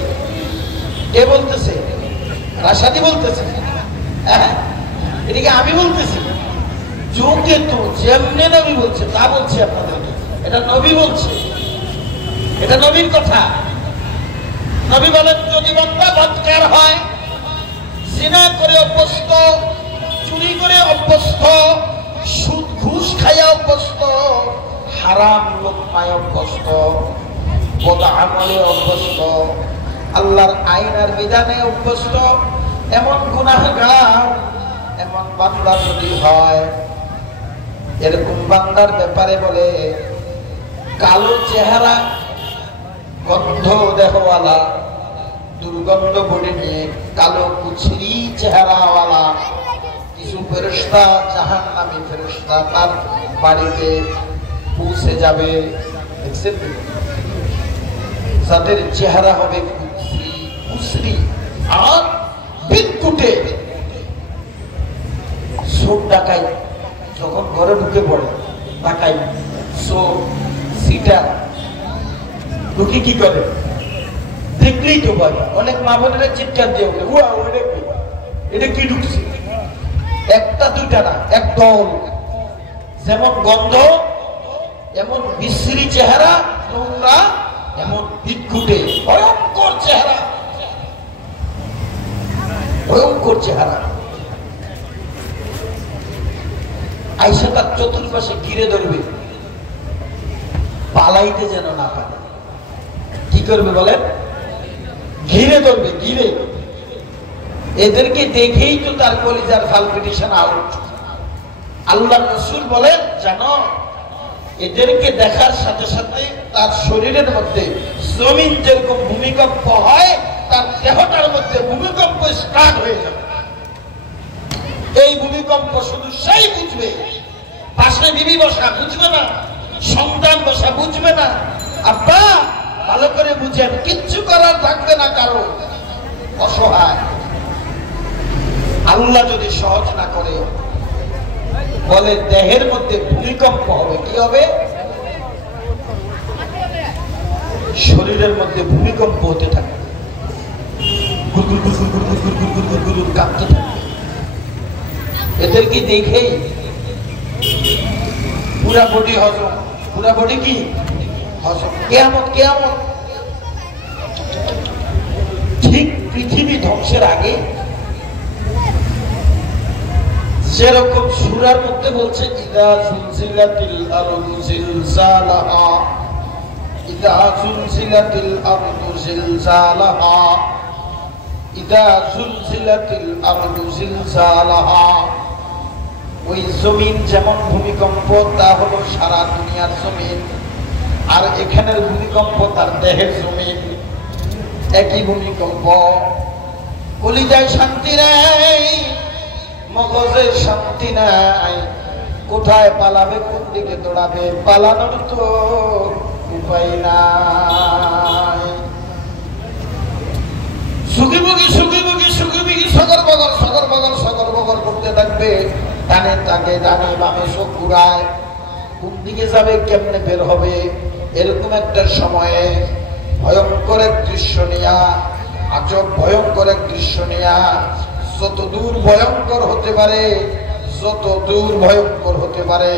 কে বলতেছে? রাশাদি বলতেছে? হ্যাঁ, এদিকে আমি বলতেছি। যুগে তো যেমনি নবী বলছে তা বলছি আপনাদেরকে, এটা নবী বলছে, এটা নবীর কথা। নবী বলেন, যদি বান্দা বদকার হয়, জিনা করে অভ্যস্ত, চুরি করে অভ্যস্ত, সুদ ঘুষ খাইয়া অভ্যস্ত, হারাম লোকমায় অভ্যস্ত, বদআমলে অভ্যস্ত, আল্লাহর আইন আর বিধানে অভ্যস্ত এমন গুনাহগার, এমন বান্দা যদি হয়, এরকম বান্দার ব্যাপারে বলে কালো চেহারা, গন্ধ দেহওয়ালা, দুর্গন্ধ বডি নিয়ে কালো কুচরি চেহারাওয়ালা কিছু ফেরেশতা, জাহান্নামী ফেরেশতা তার বাড়িতে পৌঁছে যাবে। দেখছেন, যাদের চেহারা হবে কুচরি আর বিদ্যুটে। চোর ডাকাই যখন ঘরে ঢুকে পড়ে, ডাকাই চোর সিটার ঢুকে কি করে? দেখলেই তো ভয়। অনেক মা বোনেরা চিৎকার দিয়ে ওঠে, এটা কি ঢুকছে? একটা দুইটা না, এক দল। যেমন গন্ধ, এমন বিশ্রী চেহারা, নোংরা, এমন বিদ্যুটে ভয়ঙ্কর চেহারা, ভয়ঙ্কর চেহারা। আইসা তার চতুর্পাশে ঘিরে ধরবে, পালাইতে যেন না পারে। কি করবে বলেন? ঘিরে ধরবে, ঘিরে। এদেরকে দেখেই তো তার কলিজার পালপিটেশন আউট। আল্লাহ রাসূল বলেন, জানো, এদেরকে দেখার সাথে সাথে তার শরীরের মধ্যে জমিন যেরকম ভূমিকম্প হয়, তার দেহটার মধ্যে ভূমিকম্প স্টার্ট হয়ে যাবে। এই ভূমিকম্প শুধু সেই বুঝবে, পাশে বিবি বসা বুঝবে না, সন্তান বসা বুঝবে না। আব্বা ভালো করে বুঝেন, কিচ্ছু করার থাকবে না কারো, অসহায়। আল্লাহ যদি সহজ না করে, বলে দেহের মধ্যে ভূমিকম্প হবে। কি হবে? শরীরের মধ্যে ভূমিকম্প হতে থাকে, কাঁপতে থাকে। এদেরকে দেখেই পুরা বডি হজম, পুরা বডি কি হজম। কিয়ামত, কিয়ামত ঠিক পৃথিবী ধ্বংসের আগে যেরকম সূরার মধ্যে বলছে, ইদা জুলজিলাতিল আরদু জিলজালাহা, ইদা জুলজিলাতিল আরদু জিলজালাহা, ইদা জুলজিলাতিল আরদু জিলজালাহা। ওই জমিন যেমন ভূমিকম্প, তা হলো সারা দুনিয়ার জমিন। আর এখানের ভূমিকম্প তার দেহের জমিন, একই ভূমিকম্প। কলিজায় শান্তি নেই, মগজের শান্তি নাই। কোথায় পালাবে, কোন দিকে দৌড়াবে, পালানোর তো উপায় নাই। সুখীভোগী সুখীভোগী সুখীভোগী সগর বগর সগর বগর সগর বগর করতে থাকবে। ডানে তাকে, ডানে বামে চোখ ঘুরায়, কোন দিকে যাবে, কেমনে বের হবে। এরকম একটা সময়ে ভয়ঙ্কর এক দৃশ্য নিয়া, আজব ভয়ঙ্কর এক দৃশ্য নিয়া, যত দূর ভয়ঙ্কর হতে পারে, যত দূর ভয়ঙ্কর হতে পারে,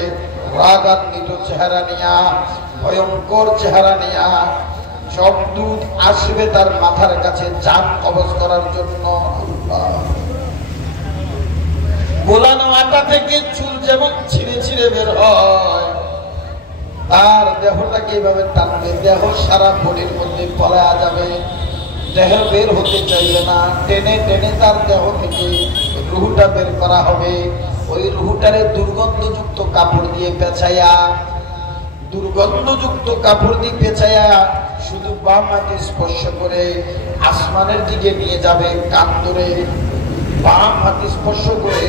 রাগান্বিত চেহারা নিয়া, ভয়ঙ্কর চেহারা নিয়া সব দূত আসবে তার মাথার কাছে জান কবজ করার জন্য। গোলানো আটা থেকে চুল যেমন ছিঁড়ে ছিঁড়ে বের হয়, তার দেহটাকে এইভাবে টানবে, দেহ সারা বডির মধ্যে পলায়া যাবে। দেহ বের হতে চাইবে না, টেনে টেনে তার দেহ থেকে রুহুটা বের করা হবে। ওই রুহুটারে দুর্গন্ধযুক্ত কাপড় দিয়ে পেঁচাইয়া, দুর্গন্ধযুক্ত কাপড় দিয়ে পেঁচাইয়া শুধু বাম হাতে স্পর্শ করে আসমানের দিকে নিয়ে যাবে। কান ধরে বাম হাতে স্পর্শ করে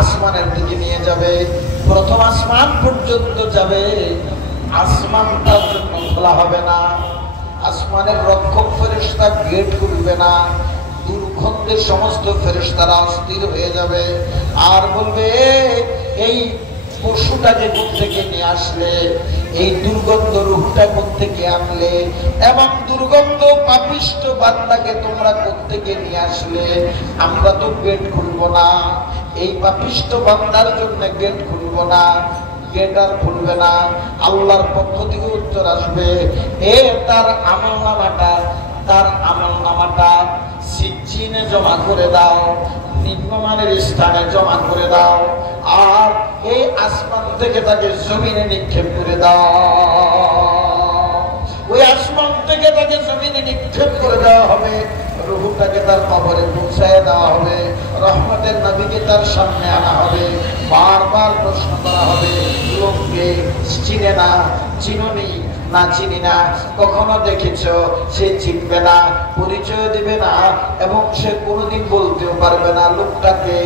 আসমানের দিকে নিয়ে যাবে। প্রথম আসমান পর্যন্ত যাবে, আসমান তার জন্য খোলা হবে না। আসমানের রক্ষক ফেরেশতা গেট খুলবে না। দুর্গন্ধের সমস্ত ফেরেশতারা অস্থির হয়ে যাবে আর বলবে, এই পশুটাকে কোত্থেকে নিয়ে আসলে, এই দুর্গন্ধ রূহটা কোত্থেকে আনলে, এবং দুর্গন্ধ পাপিষ্ঠ বান্দাকে তোমরা কোত্থেকে নিয়ে আসলে? আমরা তো গেট খুলবো না, এই পাপিষ্ঠ বান্দার জন্য গেট খুলবো না, গেট আর খুলবে না। আল্লাহর পক্ষ থেকে উত্তর আসবে, এ তার আমলনামাটা সিজ্জিনে জমা করে দাও, নিম্নমানের স্থানে জমা করে দাও, আর এই আসমান থেকে তাকে জমিনে নিক্ষেপ করে দাও। ওই আসমান থেকে তাকে জমিনে নিক্ষেপ করে দেওয়া হবে, রূহটাকে তার কবরে পৌঁছায় দেওয়া হবে, রহমতের নবীকে তার সামনে আনা হবে, বারবার প্রশ্ন করা হবে, লোককে চিনে না, চিনুনি না, চিনি না, কখনো দেখেছ, সে চিনবে না, পরিচয় দিবে না, এবং সে কোনোদিন বলতেও পারবে না লোকটাকে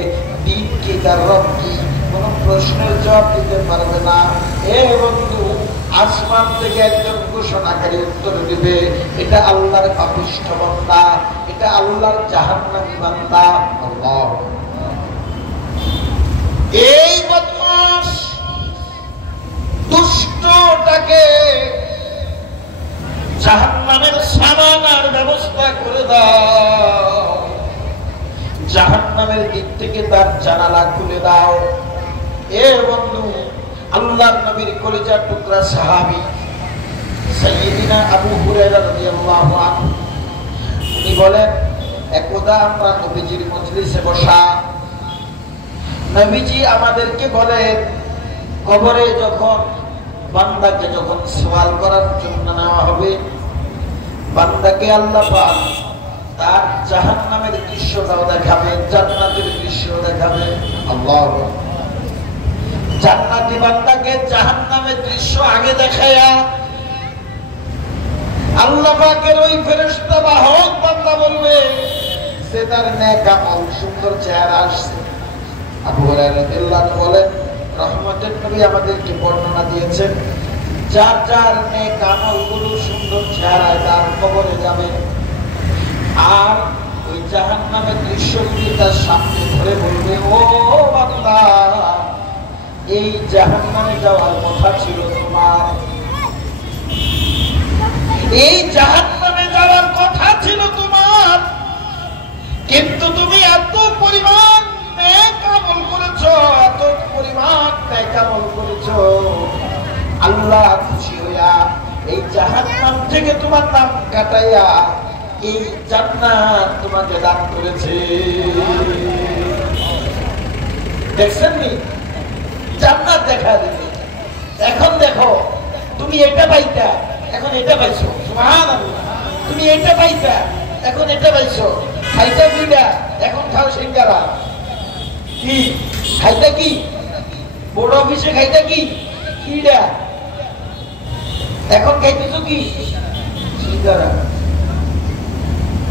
দিন কি তার রব কি, কোনো প্রশ্নের জবাব দিতে পারবে না। এ বন্ধু, আসমান থেকে একজন ঘোষণাকারী উত্তর দিবে, এটা আল্লাহর পাপিষ্ঠ বান্দা, এটা আল্লাহর জাহান্নামী বান্দা। আল্লাহ, এই বদমাশ দুষ্টটাকে জাহান্নামের সামানার ব্যবস্থা করে দাও, জাহান্নামের দিক থেকে তার জানালা খুলে দাও। এ বন্ধু, আল্লাহর নবীর কলিজার টুকরা সাহাবী সাইয়্যিদিনা আবু হুরায়রা রাদিয়াল্লাহু আনহু, উনি বলেন, একদা আমরা নবীজির মজলিসে বসা, নবীজি আমাদেরকে বলেন, কবরে যখন বান্দাকে যখন সওয়াল করার জন্য নেওয়া হবে, বান্দাকে আল্লাহ পাক তার জাহান্নামের দৃশ্যটাও দেখাবে, জান্নাতের দৃশ্য দেখাবে। আল্লাহ, জান্নাতি বান্দাকে জাহান্নামের দৃশ্য আগে দেখায়া আল্লাহ পাকের ওই ফেরেশতা বাহক বান্দা বলবে যে তার নেক আমল সুন্দর চেহারা আসছে। আবু হুরায়রা রাদিয়াল্লাহু আনহু বলেন, রহমতের নবী আমাদেরকে বর্ণনা দিয়েছেন, যার যার নেক আমলগুলো সুন্দর চেহারায় তার কবরে যাবে, আর ওই জাহান্নামের দৃশ্যগুলি তার সামনে ধরে বলবে, ও বান্দা, এই জাহান্নামে যাওয়ার কথা ছিল তোমার, এই জাহান্নামে যাওয়ার কথা ছিল তোমার, কিন্তু তুমি এত পরিমাণ নেক আমল করেছো, এত পরিমাণ নেক আমল করেছো, আল্লাহ খুশি হইয়া এই জাহান্নাম থেকে তোমার নাম কাটাইয়া এই জান্নাত তোমাকে দান করেছে। দেখছেন নি, জান্নাত দেখা দিবে। এখন দেখো, তুমি এটা পাইতা, এখন এটা পাইছো, সুবহানাল্লাহ, তুমি এটা পাইতা, এখন এটা পাইছো, খাইতা দুইটা, এখন খাও সিঙ্গারা, কি খাইতা, কি বড় অফিসে খাইতা, কি কিডা, এখন খাইতেছো কি সিঙ্গারা,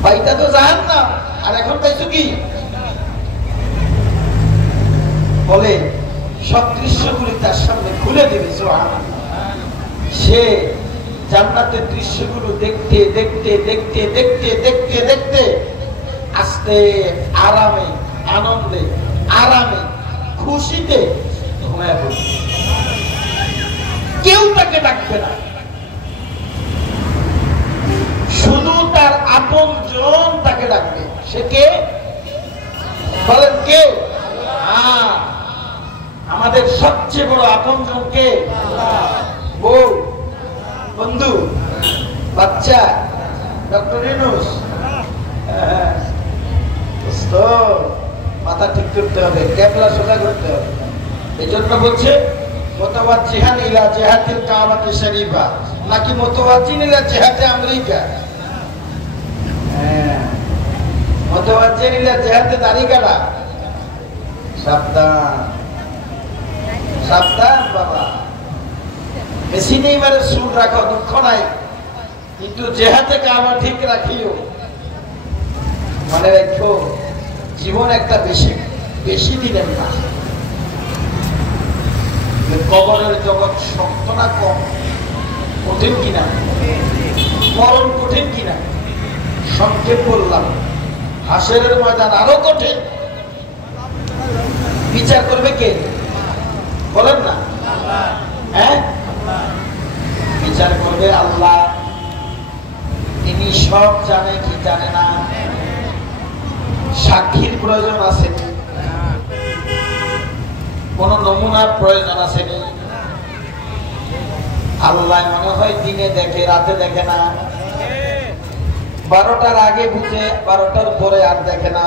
পাইতা তো জাহান্নাম, আর এখন পাইছো কি? বলে সব দৃশ্যগুলি তার সামনে খুলে দেবে, সুবহানাল্লাহ। সে জান্নাতের দৃশ্যগুলো দেখতে দেখতে দেখতে দেখতে দেখতে দেখতে আস্তে আরামে, আনন্দে, আরামে, খুশিতে ঘুমায় পড়বে, কেউ তাকে ডাকবে না, শুধু তার আপনজন তাকে ডাকবে। সে কে বলেন? কে? আমাদের সবচেয়ে বড় আপনজন কে? বউ, বন্ধু, বাচ্চা, ডক্টর ইউনূস। মাথা ঠিক করতে হবে, ক্যাবলা সোজা করতে হবে। এই জন্য বলছে মুতাওয়াজ্জিহান ইলা জিহাতিল কাবাতি শরীফা, নাকি মুতাওয়াজ্জিন ইলা জিহাতি আমেরিকা। মুতাওয়াজ্জিন ইলা জিহাতি দাড়িকাটা। সাবধান, সাবধান বাবা, মেশিনে এবারে সুর রাখো, দুঃখ নাই, কিন্তু জেহাতে কাবা ঠিক রাখিও। মনে রাখো, জীবন একটা বেশি বেশি দিনের না। কবরের জগৎ শক্ত না কম, কঠিন কিনা, মরণ কঠিন কিনা? সংক্ষেপ বললাম, হাসরের ময়দান আরো কঠিন। বিচার করবে কে? বলেন না? হ্যাঁ, বিচার করবে আল্লাহ। তিনি সব জানে কি জানে না? সাক্ষীর প্রয়োজন আছে? কোন নমুনার প্রয়োজন আছে? আল্লাহ মনে হয় দিনে দেখে, রাতে দেখে না। 12টার আগে বুঝে, 12টার পরে আর দেখে না।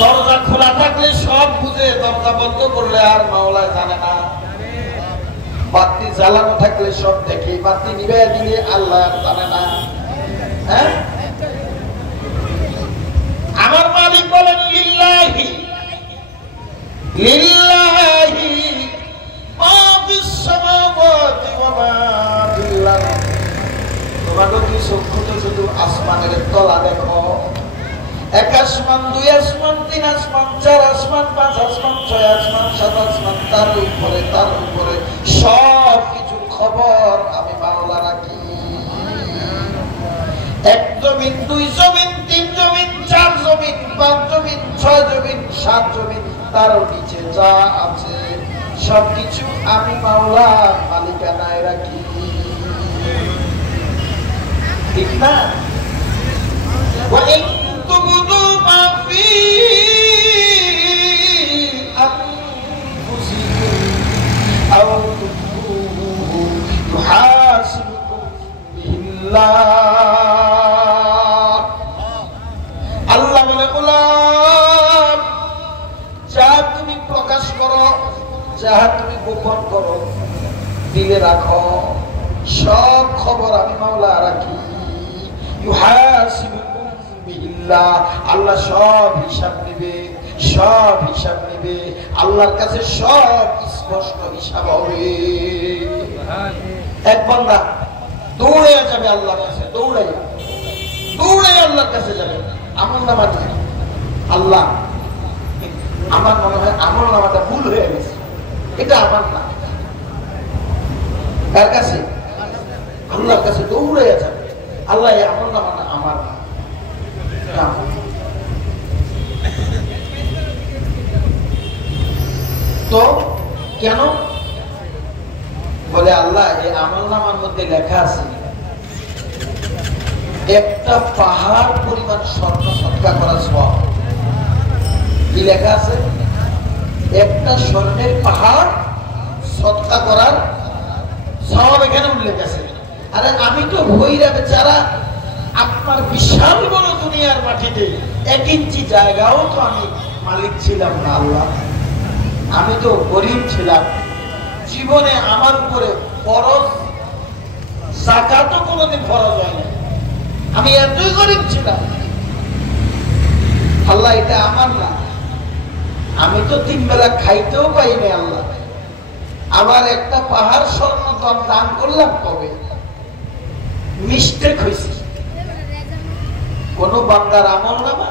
দরজা খোলা থাকলে সব বুঝে, দরজা বন্ধ করলে আর মাওলা জানে না। বাতি জ্বালানো থাকলে সব দেখে, বাতি নিভে দিলে আল্লাহ আর জানে না। হ্যাঁ, আমার মালিক বলেন লিল্লাহি লিল্লাহি মা ফিস সামাওয়াতি ওয়া মা ফিল আরদ। তোমাকে কি চক্ষুতে শুধু আসমানের তলা দেখো? এক আসমান, দুই আসমান, তিন আসমান, চার আসমান, পাঁচ আসমান, ছয় আসমান, সাত আসমান, তার উপরে সব কিছু খবর আমি মাওলা রাখি। এক জমিন, দুই জমিন, তিন জমিন, চার জমিন, পাঁচ জমিন, ছয় জমিন, সাত জমিন, তার নিচে যা আছে সবকিছু আমি মাওলা মালিকানায় রাখি। ঠিক না? تبدوا ما في أنفسكم أو تخفوه يحاسبكم به الله। আল্লাহ বলে গোলাম, যা তুমি প্রকাশ করো, যা তুমি গোপন করো, দিলে রাখো, সব খবর আমি মাওলা রাখি। ইউহাসিবুকুম আল্লাহ সব হিসাব নেবে, সব হিসাব নেবে। আল্লাহর কাছে সব স্পষ্ট হিসাব হবে। এক বান্দা দৌড়ে যাবে আল্লাহর কাছে, দৌড়ে আল্লাহর কাছে যাবে, আমল নামা দিয়ে, আল্লাহ আমার মনে হয় আমল নামাটা ভুল হয়ে গেছে, এটা আমার না। তার কাছে আল্লাহর কাছে দৌড়ে যাবে, আল্লাহ এই আমল নামাটা আমার না। তো কেন বলে আল্লাহ এই আমলনামার মধ্যে লেখা আছে একটা পাহাড় পরিমাণ স্বর্ণ সদকা করা সওয়াব। কি লেখা আছে? একটা স্বর্ণের পাহাড় সদকা করার সওয়াব এখানে উল্লেখ আছে। আরে আমি তো ভৈরা বেচারা, আপনার বিশাল বড় দুনিয়ার মাটিতে 1 ইঞ্চি জায়গাও তো আমি মালিক ছিলাম না আল্লাহ। আমি তো গরিব ছিলাম, জীবনে আমার উপরে ফরজ যাকাতও কোনোদিন ফরজ হয় না, আমি এতই গরিব ছিলাম। আল্লাহ এটা আমার না, আমি তো 3 বেলা খাইতেও পাই না আল্লাহ। আবার একটা পাহাড় স্বর্ণ দান করলাম, কবে মিস্টেক হয়েছে। কোন বান্দার আমল নামা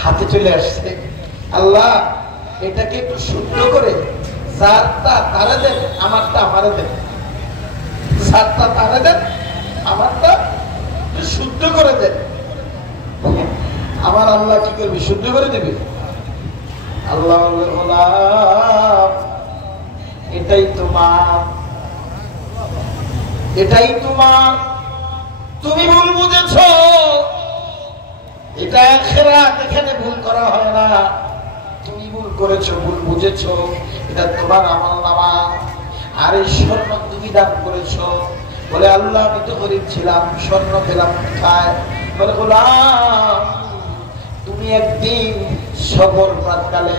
হাতে চলে আসছে, আল্লাহ এটাকে একটু শুদ্ধ করে, যারটা তারে দেন, আমারটা আমারে দেন, যারটা তারে দেন, আমারটা শুদ্ধ করে দেন। আমার আল্লাহ কি করবে? শুদ্ধ করে দেবে। আল্লাহ এটাই তোমার, এটাই তোমার, তুমি ভুল বুঝেছ। এটা আখিরাত, এখানে ভুল করা হয় না। তুমি ভুল করেছো, ভুল বুঝেছো, এটা তোমার আমলনামা। আর এই স্বর্ণ তুমি দান করেছো। বলে আল্লাহ আমি তো গরিব ছিলাম, স্বর্ণ পেলাম কোথায়? বলে গোলাম তুমি একদিন সফর প্রাতকালে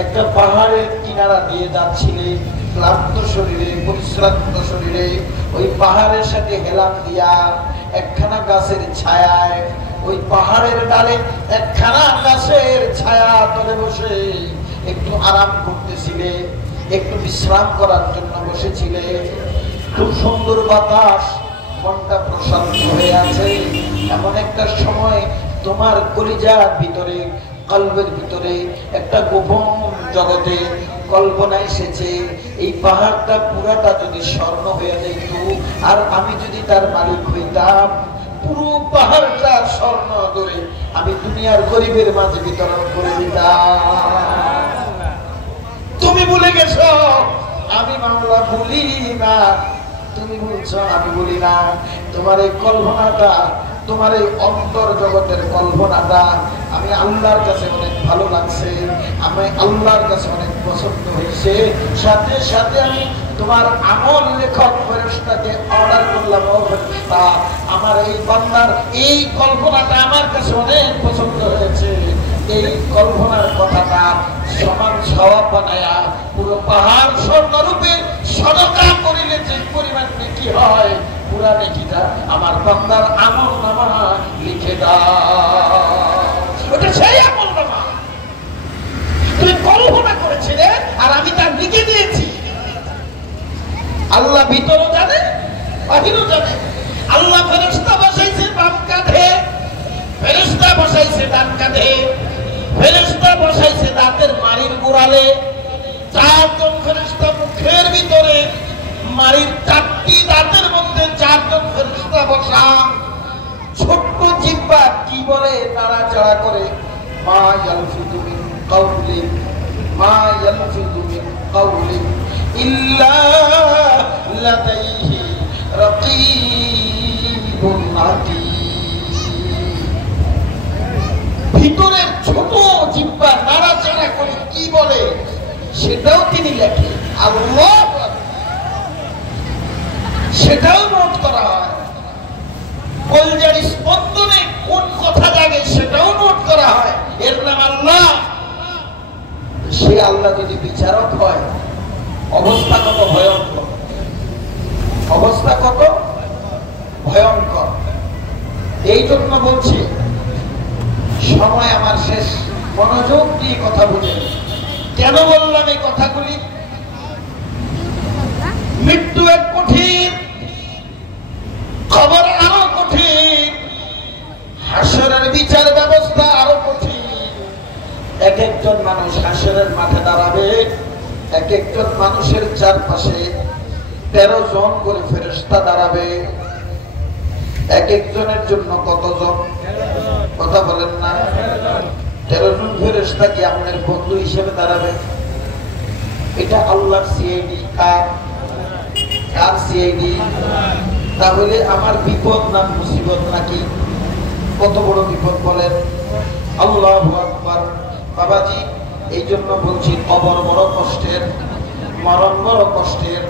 একটা পাহাড়ের কিনারা দিয়ে যাচ্ছিলে, ক্লান্ত শরীরে, পরিশ্রান্ত শরীরে, ওই পাহাড়ের সাথে হেলান দিয়া একখানা গাছের ছায়ায়, ওই পাহাড়ের ডালে একখানা গাছের ছায়া তলে বসে একটু আরাম করতেছিলে, একটু বিশ্রাম করার জন্য বসেছিলে। খুব সুন্দর বাতাস, মনটা প্রশান্ত হয়ে আছে। এমন একটা সময় তোমার কলিজার ভিতরে, কলবের ভিতরে একটা গোপন জগতে কল্পনা এসেছে, এই পাহাড়টা পুরাটা যদি স্বর্ণ হয়ে যেত আর আমি যদি তার মালিক হইতাম, পুরো পাহাড়টা স্বর্ণ ধরে আমি দুনিয়ার গরিবের মাঝে বিতরণ করে দিতাম। তুমি ভুলে গেছো আমি মাওলা ভুলি না, তুমি বলছো আমি বলি না। তোমার এই কল্পনাটা, তোমার এই অন্তর জগতের কল্পনাটা আমি আল্লাহর কাছে অনেক ভালো লাগছে, আমি আল্লাহর কাছে অনেক পছন্দ হয়েছে। সাথে সাথে আমি তোমার আমল লেখক ফেরেশতাকে অর্ডার করলাম, ও ফেরেশতা আমার এই বান্দার এই কল্পনাটা আমার কাছে অনেক পছন্দ হয়েছে, এই কল্পনার কথাটা সমান সওয়াব বানায়া পুরো পাহাড় স্বর্ণরূপে সদকা করিলে যে পরিমাণ নেকি হয়, পুরা নেকিটা আমার বান্দার আমল নামা লিখে দাও। ওটা সেই আমল নামা তুমি কল্পনা করেছিলে আর আমি তা লিখে দিয়েছি। আল্লাহ ভিতরও জানে বাহিরও জানে। আল্লাহ ফেরেশতা বসাইছে বাম কাঁধে, ফেরেশতা বসাইছে ডান কাঁধে, ফেরেশতা বসাইছে দাঁতের মাড়ির গোড়ালে, চারজন ফেরেশতা মুখের ভিতরে, মাড়ির চারটি দাঁতের মধ্যে চারজন ফেরেশতা বসা। ছোট্ট জিহ্বা কি বলে নাড়াচাড়া করে, মা ইয়ালফিযু মিন কাওলিন, মা ইয়ালফিযু মিন কাওলিন ইল্লা লাদাইহি রাকীবুন আতীদ। ভিতরের ছোট জিহ্বা নাড়াচাড়া করে কি বলে সেটাও তিনি লেখেন। আল্লাহ সেটাও নোট করা হয়। কলজার স্পন্দনে কোন কথা জাগে সেটাও নোট করা হয়। এর নাম আল্লাহ। সে আল্লাহ যদি বিচারক হয়, অবস্থা কত ভয়ঙ্কর, অবস্থা কত ভয়ঙ্কর। এই জন্য বলছি সময় আমার শেষ, মনোযোগ দিয়ে কথা বুঝে। কেন বললাম এই কথাগুলি? মৃত্যু এক কঠিন, খবর আরো কঠিন, হাসরের বিচার ব্যবস্থা আরো কঠিন। এক একজন মানুষ হাসরের মাঠে দাঁড়াবে, এক একজন মানুষের চারপাশে 13 জন করে ফেরেশতা দাঁড়াবে। এক একজনের জন্য কতজন? কথা বলেন না? 13 জন ফেরেশতা কি আপনার বন্ধু হিসেবে দাঁড়াবে? এটা আল্লাহর সিআইডি। কার সিআইডি? তাহলে আমার বিপদ না মুসিবত নাকি? কত বড় বিপদ বলেন। আল্লাহু আকবার। বাবাজি এই জন্য বলছি কবর বড় কষ্টের, মরণ বড় কষ্টের,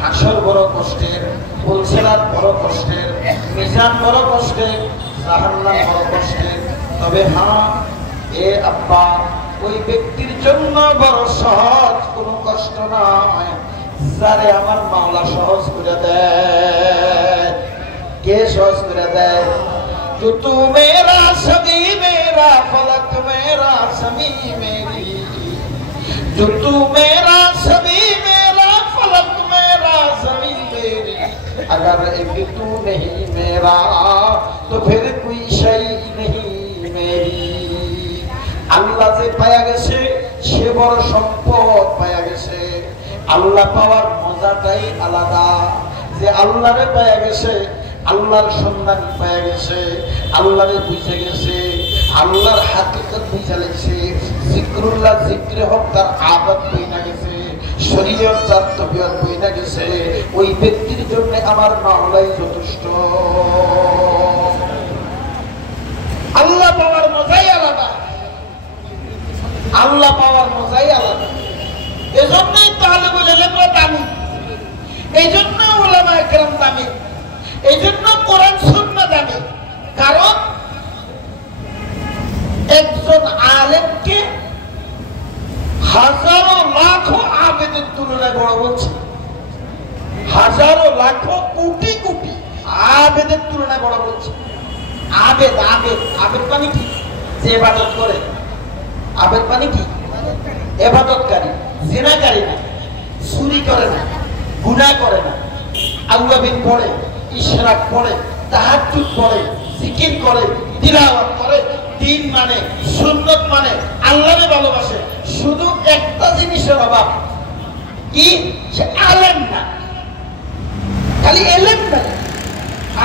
হাসর বড় কষ্টের, পুলসিরাত বড় কষ্টের, মিজান বড় কষ্টের, জাহান্নাম বড় কষ্টের। তবে হ্যাঁ, এ আব্বা ওই ব্যক্তির জন্য বড় সহজ, কোনো কষ্ট নয় যারে আমার মাওলা সহজ করে দেয়। কে সহজ করে দেয়? जो तू मेरा सभी मेरा फलक मेरा समी मेरी, जो तू मेरा सभी मेरा फलक मेरा समी मेरी, अगर एक तू नहीं मेरा तो फिर कोई शय नहीं मेरी। আল্লাহ যে পায়া গেছে সে বড় সম্পদ পায়া গেছে। আল্লাহ পাওয়ার মজাটাই আলাদা। যে আল্লাহরে পায়া গেছে, আল্লাহর সন্ধান পায়া গেছে, আল্লাহরে বুঝে গেছে, আল্লাহর হাকিকত বুঝে গেছে, জিক্রুল্লাহ জিক্রে হক তার আদত বইনা গেছে, শরীয়ত যার তবিয়ত বইনা গেছে, ওই ব্যক্তির জন্য আমার মাওলাই যথেষ্ট। আল্লাহ পাওয়ার মজাই আলাদা, আল্লাহ পাওয়ার মজাই আলাদা। এজন্যই তালেবুল ইলমরা দামি, এই জন্য উলামায়ে কেরাম দামি, এই জন্য কোরআন সুন্নাহ দামি। কারণ একজন আলেমকে হাজারো লাখো আবেদের তুলনায় বড় বলছে। হাজারো লাখো কোটি কোটি আবেদের তুলনায় বড় বলছে। আবেদ আবেদ আবেদ মানে কি? যে ইবাদত করে। আবেদ মানে কি? ইবাদতকারী, জিনাকারী না, চুরি করে না, গুনাহ করে না, আউয়াবিন পড়ে, ইশরাক পড়ে, তাহাজ্জুদ পড়ে, জিকির করে, তিলাওয়াত করে, দিন মানে, সুন্নাত মানে, আল্লাহকে ভালোবাসে। শুধু একটা জিনিসের অভাব কি? সে আলেম না। খালি এলেম না,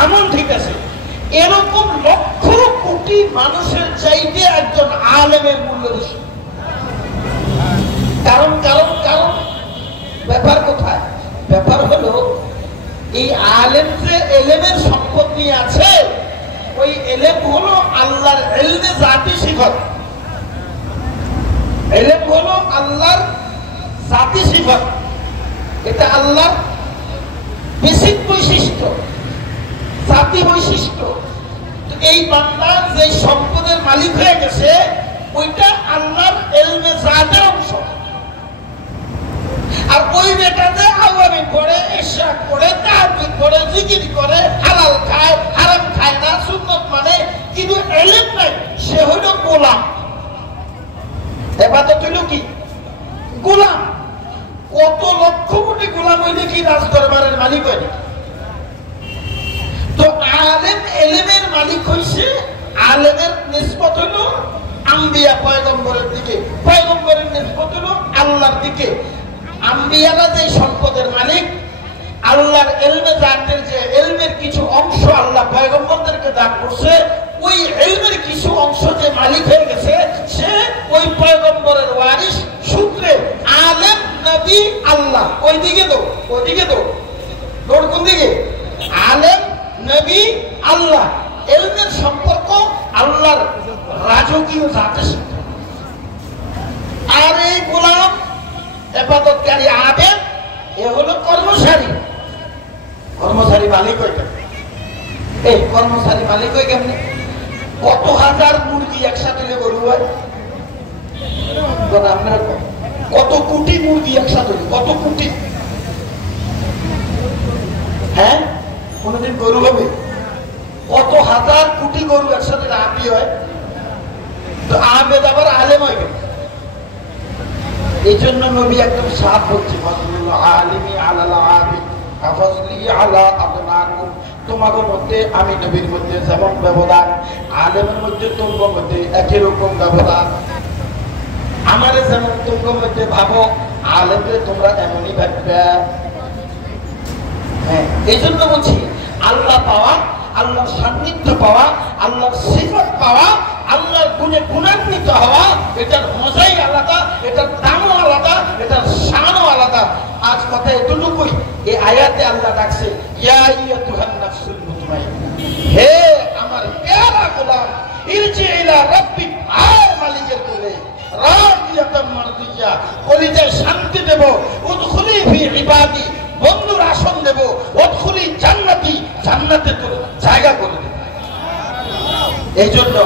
আমল ঠিক আছে। এরকম লক্ষ কোটি মানুষের চাইতে একজন আলেমের মূল্য বেশি। কারণ কারণ কারণ ব্যাপার কোথায়? ব্যাপার হলো এই আলেম যে এলেমের সম্পদ নিয়ে আছে, ওই এলেম হলো আল্লাহর ইলমে জাতি সিফাত। এলেম হলো আল্লাহর জাতি সিফাত, এটা আল্লাহর বেসিক বৈশিষ্ট্য, জাতি বৈশিষ্ট্য। তো এই বান্দা যে সম্পদের মালিক হয়ে গেছে, ওইটা আল্লাহর ইলমে জাতের অংশ। আর ওই বেটাতে আওয়ামী করে, ইশরাক করে, তাহাজ্জুদ করে, জিকির করে, হালাল খায়, হারাম খায় না, সুন্নত মানে, কিন্তু ইলম নাই, সে হলো গোলাম। ইবাদত হলো কি? গোলাম। কত লক্ষ কোটি গোলাম হইলে কি রাজ দরবারের মালিক হয় না? তো আলেম এলেমের মালিক হইছে, আলেমের নিসবত হলো আম্বিয়া পয়গম্বরের দিকে, পয়গম্বরের নিসবত হলো আল্লাহর দিকে। আম্বিয়ারা যে সম্পদের মালিক, আল্লাহর ইলমে জাতের যে ইলমের কিছু অংশ আল্লাহ পয়গম্বরদেরকে দান করছে, ওই ইলমের কিছু অংশ যে মালিক হয়ে গেছে, সে ওই পয়গম্বরের ওয়ারিস সূত্রে আলেম নবী আল্লাহ। ওইদিকে তো, ওইদিকে তো, দৌড় কোন দিকে? আলেম নবী আল্লাহ, ইলমের সম্পর্ক আল্লাহর রাজকীয় জাতের সাথে। আর এই গোলাম ইবাদতকারী আবেদ, এ হলো কর্মচারী। কর্মচারী মালিক হয় কেমন? এই কর্মচারী মালিক হয় কেমনে? কত হাজার মুরগি একসাথে গরু হয়, আপনারা কত কোটি মুরগি একসাথে, কত কোটি। হ্যাঁ, কোনদিন গরু হবে? কত হাজার কোটি গরু একসাথে আবি হয়। তো আবেদ আবার আলেম হয় কেন? এই জন্য নবী একদম সাফ বলছে, তোমাদের মধ্যে আমি নবীর মধ্যে যেমন ব্যবধান, আলেমের মধ্যে তোমার মধ্যে একই রকম ব্যবধান। আমারে যেমন তোমার মধ্যে ভাবো, আলেমরে তোমরা এমনই ভাববে। হ্যাঁ, এই জন্য বলছি আল্লাহ পাওয়া, আল্লাহর সান্নিধ্য পাওয়া, আল্লাহর সিফাত পাওয়া, আল্লাহর গুণে গুণান্বিত হওয়া, এটার মজাই আলাদা, এটার দামও আলাদা, এটার শানও আলাদা। আজ কথা এতটুকুই। এই আয়াতে আল্লাহ ডাকছে, ইয়া আইয়াতুহান নাফসুল মুতমাইন্না, হে আমার প্যারা গোলাম, ইরজি ইলা রাব্বিক, আয় মালিকের কোলে, রাদিয়াতাম মারদিয়া, কলিজায় শান্তি দেব, উদখুলি ফি ইবাদি, বন্ধুর আসন দেব, উদখুলি জান্নাতি, জান্নাতে তোর জায়গা করে দেব। এই জন্য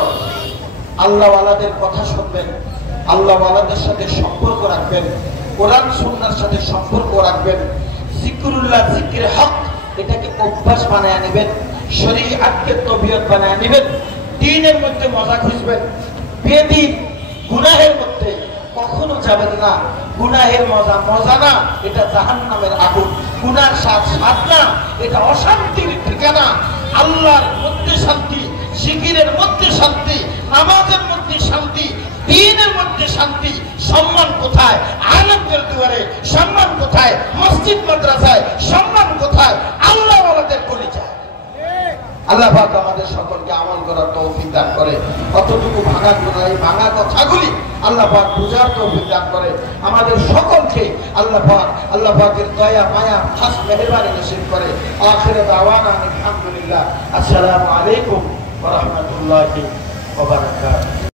আল্লাহওয়ালাদের কথা শুনবেন, আল্লাহওয়ালাদের সাথে সম্পর্ক রাখবেন, কোরআন সুন্নাহর সাথে সম্পর্ক রাখবেন, জিকরুল্লাহ, জিকির হক, এটাকে অভ্যাস বানায় নেবেন, শরীয়তকে তবিয়ত বানায় নেবেন, দ্বীনের মধ্যে মজা খুঁজবেন, বেদিন গুনাহের মধ্যে কখনো যাবেন না। গুনাহের মজা মজা না, এটা জাহান্নামের আগুন। গুনার স্বাদ স্বাদ না, এটা অশান্তির ঠিকানা। আল্লাহর মধ্যে শান্তি, জিকিরের মধ্যে শান্তি, নামাজের মধ্যে শান্তি, দ্বীনের মধ্যে শান্তি। সম্মান কোথায়? আলেমদের দুয়ারে সম্মান কোথায়? মসজিদ মাদ্রাসায় সম্মান কোথায়? আল্লাহওয়ালাদের পরিচয়। আল্লাহ পাক আমাদের সকলকে আমল করার তৌফিক দান করে। কতটুকু ভাঙা গুনাহ, এই ভাঙা কথাগুলি আল্লাহ পাক বুঝার তৌফিক দান করে। আমাদের সকলকে আল্লাহ পাকের দয়া মায়া খাস মেহেরবানি নসিব করে। আখিরে দাওয়ানা আলহামদুলিল্লাহ। আসসালামু আলাইকুম ওয়া রাহমাতুল্লাহি ওয়া বারাকাতুহু।